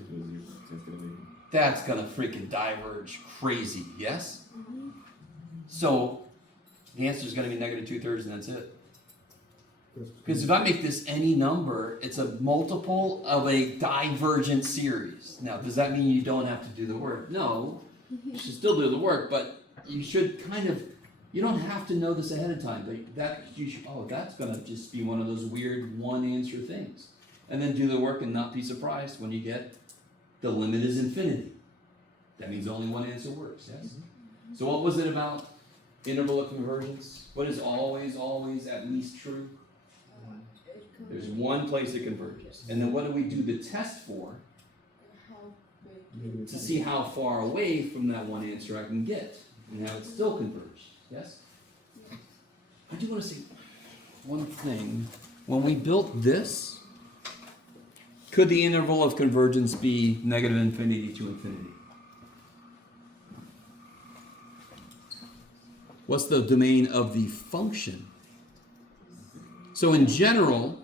That's gonna freaking diverge crazy, yes? So, the answer is gonna be negative 2/3 and that's it. Because if I make this any number, it's a multiple of a divergent series. Now, does that mean you don't have to do the work? No, you should still do the work, but you should kind of, you don't have to know this ahead of time, but that's gonna just be one of those weird one answer things. And then do the work and not be surprised when you get the limit is infinity. That means only one answer works, yes? So what was it about interval of convergence? What is always, always at least true? There's one place it converges. And then what do we do the test for? To see how far away from that one answer I can get and how it's still converged. Yes? I do want to say one thing. When we built this, could the interval of convergence be negative infinity to infinity? What's the domain of the function? So in general,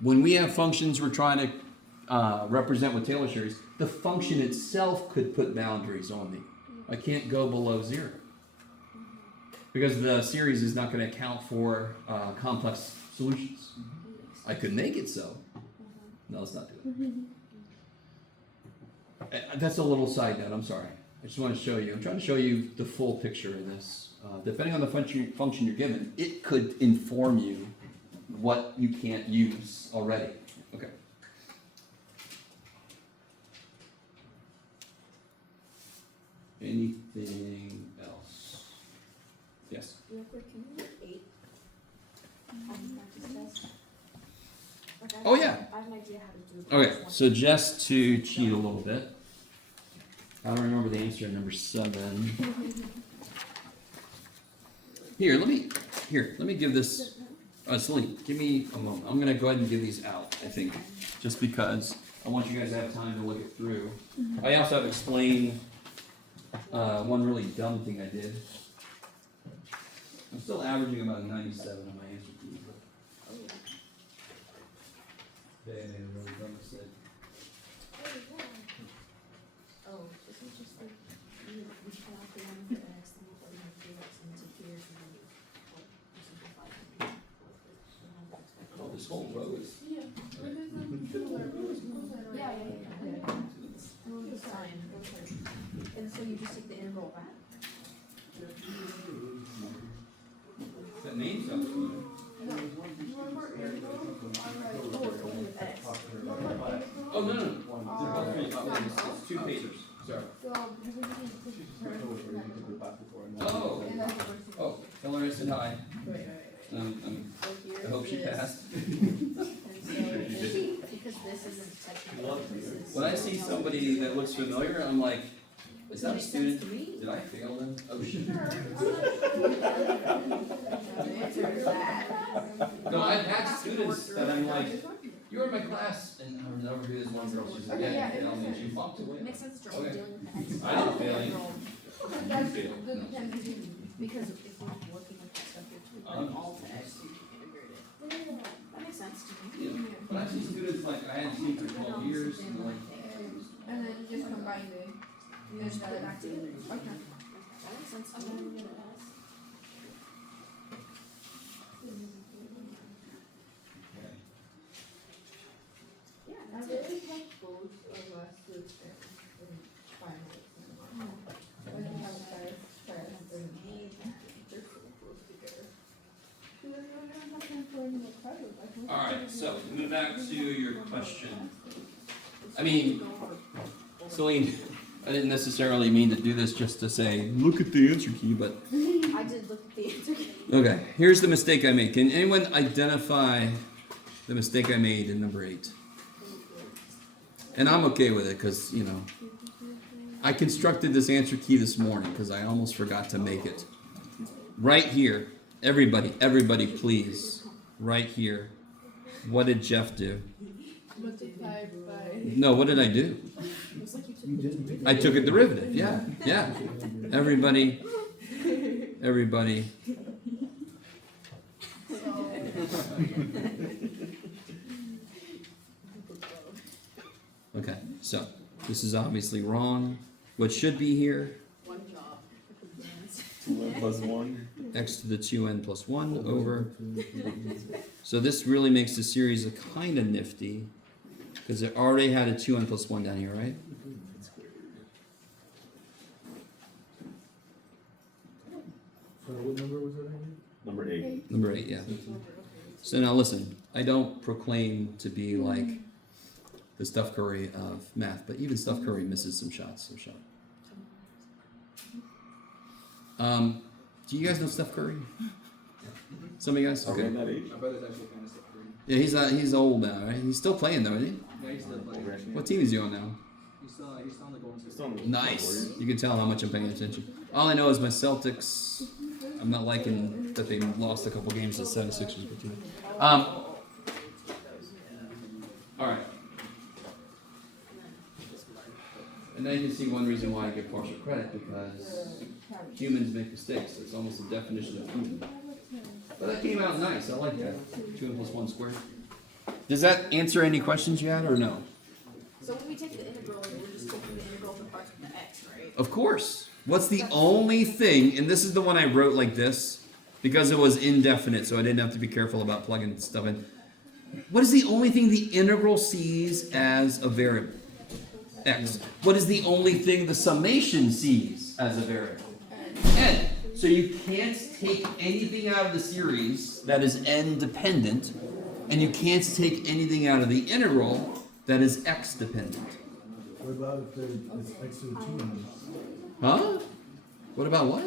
when we have functions we're trying to represent with Taylor series, the function itself could put boundaries on me. I can't go below 0. Because the series is not going to account for complex solutions. I could make it so. No, let's not do it. That's a little side note, I'm sorry. I just want to show you. I'm trying to show you the full picture of this. Depending on the function you're given, it could inform you what you can't use already. Okay. Anything else? Yes. Real quick, can you look 8? Practice test? Okay, Oh, yeah. I have an idea how to do it. Okay, so just to cheat a little bit, I don't remember the answer in number 7. Here, let me give this, Celine, give me a moment. I'm gonna go ahead and give these out, I think, just because I want you guys to have time to look it through. I also have to explain one really dumb thing I did. I'm still averaging about a 97 on my answer key, but they made a really dumb mistake. Oh, this is just like, we cannot do one for X, then we'll put in 3X into here, and then we simplify it. Oh, this whole row is. Yeah. It's fine. And so you just take the interval back? That name sounds familiar. Oh, it's only with X. Oh, no. It's 2 pages. Sorry. Oh, tell her I said hi. I hope she passed. Because this isn't technical, this is. When I see somebody that looks familiar, I'm like, is that a student? Did I fail them? Oh, shit. No, I've had students that I'm like, you were in my class, and I remember who this one girl, she's like, yeah, you failed me, and she walked away. Makes sense, Joel, Okay. dealing with the X. I didn't fail you. Because if we're working with that stuff, you have to bring all to X, so you can integrate it. That makes sense to me. Yeah. But I see students like I had seen for 12 years, and like, And then you just combine it. And then just put it back together. Okay. That makes sense to me. Yeah, that's it. alright, so move back to your question. I mean, Celine, I didn't necessarily mean to do this just to say, look at the answer key, but I did look at the answer. okay, here's the mistake I made. Can anyone identify the mistake I made in number 8? And I'm okay with it because, you know, I constructed this answer key this morning because I almost forgot to make it. Right here, everybody please, right here. What did Jeff do? Multiplied by. No, what did I do? I took a derivative, yeah. Everybody. Okay, so this is obviously wrong. What should be here? One job. 2n plus 1. X to the 2n plus 1 over. So this really makes the series a kind of nifty, because it already had a 2n plus 1 down here, right? So what number was that again? Number 8. Number 8, yeah. So now listen, I don't proclaim to be like the Steph Curry of math, but even Steph Curry misses some shots. Do you guys know Steph Curry? Some of you guys? Okay. Around that age. My brother's actually kind of Steph Curry. Yeah, he's old now, right? He's still playing though, isn't he? Yeah, he's still playing. What team is he on now? He's still on the Golden State. It's on the Nice. You can tell how much I'm paying attention. All I know is my Celtics. I'm not liking that they lost a couple games to 76ers. All right. And now you can see one reason why I give partial credit, because humans make mistakes. It's almost the definition of human. But that came out nice. I like that. 2n plus 1 squared. Does that answer any questions you had or no? So when we take the integral, we're just taking the integral of the parts of the x, right? Of course. What's the only thing, and this is the one I wrote like this, because it was indefinite, so I didn't have to be careful about plugging stuff in. What is the only thing the integral sees as a variable? X. What is the only thing the summation sees as a variable? N. So you can't take anything out of the series that is n dependent, and you can't take anything out of the integral that is x dependent. What about if it's x to the 2n? Huh? What about what?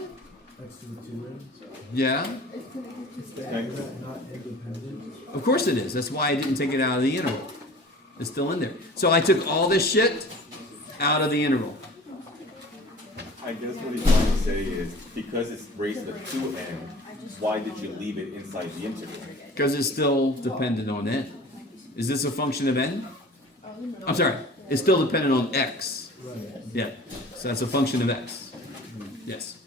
X to the 2n? Yeah? Is that not independent? Of course it is. That's why I didn't take it out of the integral. It's still in there. So I took all this shit out of the integral. I guess what he's trying to say is, because it's raised to 2n, why did you leave it inside the integral? Because it's still dependent on n. Is this a function of n? I'm sorry. It's still dependent on x. Right. Yeah. So that's a function of x. Yes.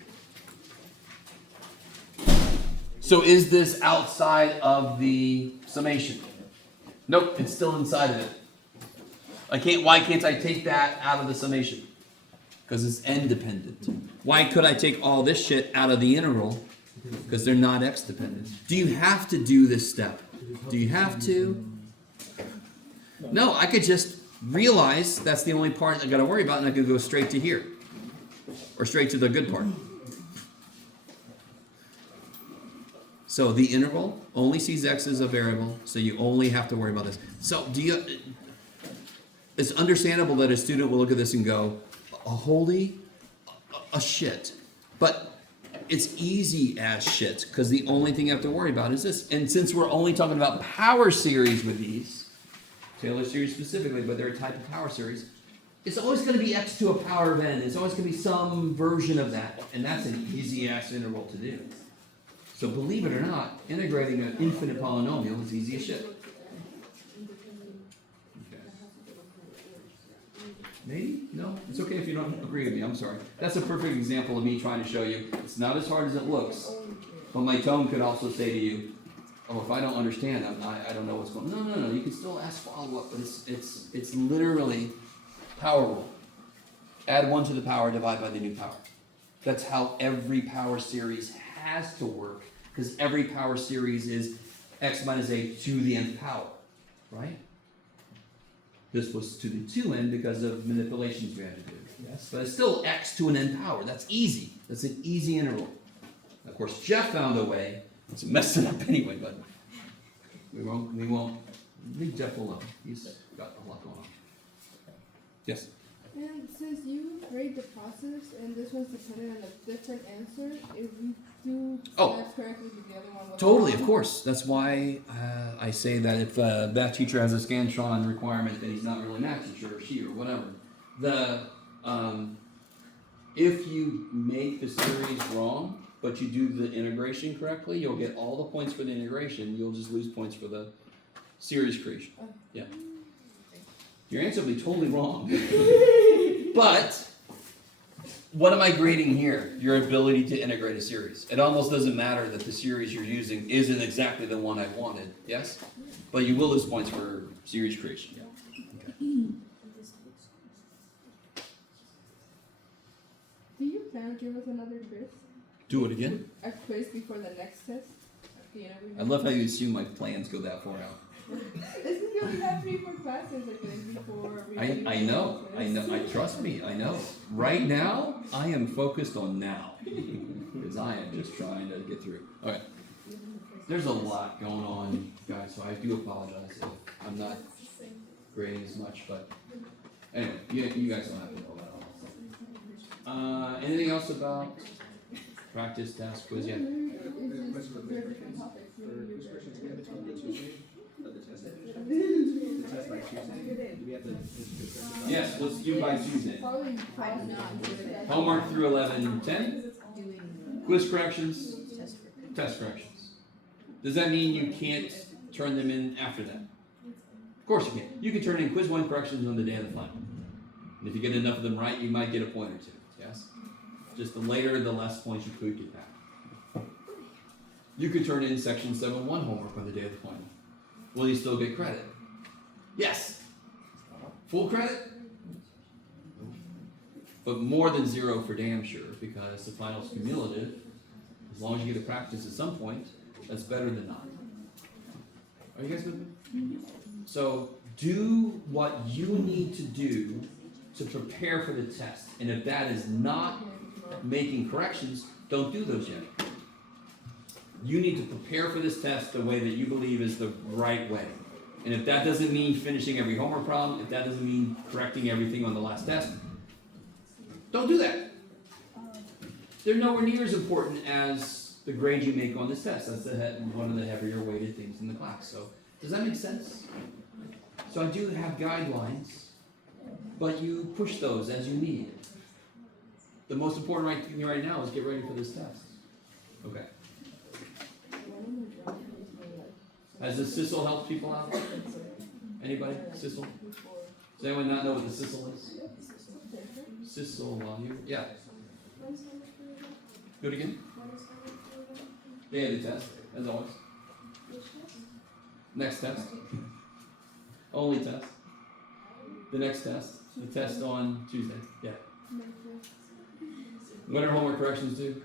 So is this outside of the summation? Nope, it's still inside of it. Why can't I take that out of the summation? Because it's n dependent. Why could I take all this shit out of the integral? Because they're not x dependent. Do you have to do this step? Do you have to? No, I could just realize that's the only part I gotta worry about, and I could go straight to here. Or straight to the good part. So the integral only sees x as a variable, so you only have to worry about this. So it's understandable that a student will look at this and go, a shit. But it's easy as shit, because the only thing you have to worry about is this. And since we're only talking about power series with these, Taylor series specifically, but they're a type of power series, it's always going to be x to a power of n. It's always going to be some version of that. And that's an easy-ass integral to do. So believe it or not, integrating an infinite polynomial is easy as shit. Okay. Maybe? No? It's okay if you don't agree with me. I'm sorry. That's a perfect example of me trying to show you it's not as hard as it looks. But my tone could also say to you, oh, if I don't understand, I don't know what's going on. No. You can still ask follow-up, but it's literally power rule. Add 1 to the power, divide by the new power. That's how every power series has to work, because every power series is x minus a to the nth power, right? This was to the 2n because of manipulations we had to do. Yes. But it's still x to an n power. That's easy. That's an easy integral. Of course, Jeff found a way to mess it up anyway, but we won't leave Jeff alone. He's got a lot going on. Yes? And since you grade the process and this one's dependent on a different answer, if we do that correctly, the other one will Totally, of course. That's why I say that if a math teacher has a Scantron requirement, then he's not really a math teacher, or she, or whatever. If you make the series wrong, but you do the integration correctly, you'll get all the points for the integration. You'll just lose points for the series creation. Yeah. Your answer will be totally wrong. But what am I grading here? Your ability to integrate a series. It almost doesn't matter that the series you're using isn't exactly the one I wanted, yes? But you will lose points for series creation. Do you plan to give us another quiz? Do it again. A quiz before the next test? At the end of the I love how you assume my plans go that far out. It's because we have 3 more classes like this before. I know. Trust me, I know. Right now, I am focused on now. Because I am just trying to get through. Okay. There's a lot going on, guys, so I do apologize if I'm not grading as much, but anyway, you guys don't have to know that all. Anything else about practice, task, quiz? Yeah. It's just they're different topics. For quiz questions again, between the Tuesday, the test by Tuesday. Do we have the quiz questions? Yes, let's do by Tuesday. Probably not. Homework through 11:10. Quiz corrections, test corrections. Does that mean you can't turn them in after that? Of course you can. You can turn in quiz 1 corrections on the day of the final. And if you get enough of them right, you might get a point or two. Yes? Just the later, the less points you could get back. You could turn in section 7.1 homework on the day of the final. Will you still get credit? Yes. Full credit? But more than 0 for damn sure, because the final's cumulative. As long as you get to practice at some point, that's better than not. Are you guys with me? So do what you need to do to prepare for the test. And if that is not making corrections, don't do those yet. You need to prepare for this test the way that you believe is the right way. And if that doesn't mean finishing every homework problem, if that doesn't mean correcting everything on the last test, don't do that. They're nowhere near as important as the grade you make on this test. That's one of the heavier weighted things in the class. So does that make sense? So I do have guidelines, but you push those as you need. The most important thing right now is get ready for this test. Okay. Has the SISL helped people out? Anybody? SISL? Does anyone not know what the SISL is? SISL value? Yeah. Do it again. Day of the test, as always. Next test. Only test. The next test. The test on Tuesday. Yeah. When are homework corrections due?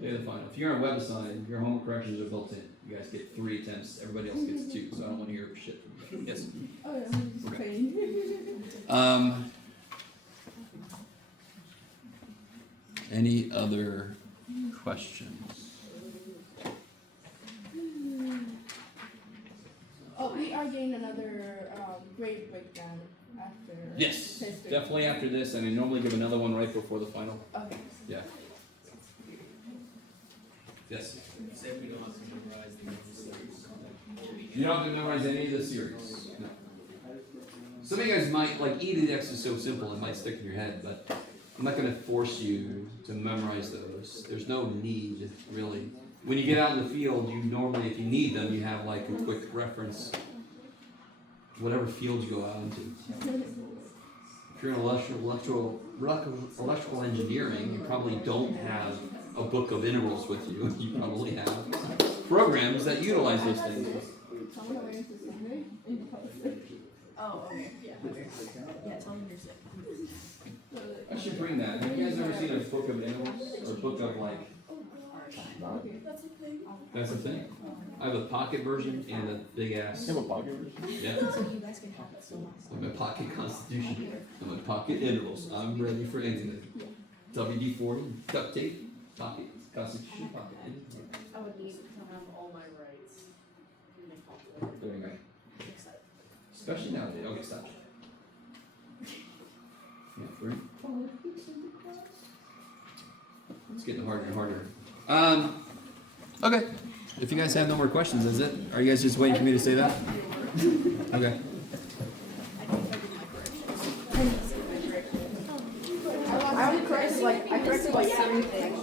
Day of the final. If you're on WebAssign, your homework corrections are built in. You guys get 3 attempts. Everybody else gets 2. So I don't want to hear shit from you. Yes. Oh, yeah, I'm just Okay. playing. Any other questions? Oh, we are getting another grade breakdown after. Yes, test three. definitely after this, and I normally give another one right before the final. Okay. Yeah. Yes. Say we don't have to memorize the series. You don't have to memorize any of the series. No. Some of you guys might, like, EDX is so simple it might stick in your head, but I'm not going to force you to memorize those. There's no need, really. When you get out in the field, you normally, if you need them, you have like a quick reference, whatever field you go out into. If you're in electrical engineering, you probably don't have a book of integrals with you. You probably have programs that utilize those things. Oh, okay, yeah, okay. Yeah, tell me you're sick. I should bring that. Have you guys ever seen a book of integrals? Or a book of like... That's the thing. I have a pocket version and a big ass. You have a pocket version? Yeah. So you guys can have it so much. I'm a pocket constitution. I'm a pocket integrals. I'm ready for anything. WD-40, duct tape, pocket constitution, pocket integrals. I would need to have all my rights. There you go. Especially nowadays. Okay, stop. Yeah, 3. It's getting harder and harder. Okay. If you guys have no more questions, that's it. Are you guys just waiting for me to say that? Okay. I corrected like 7 things.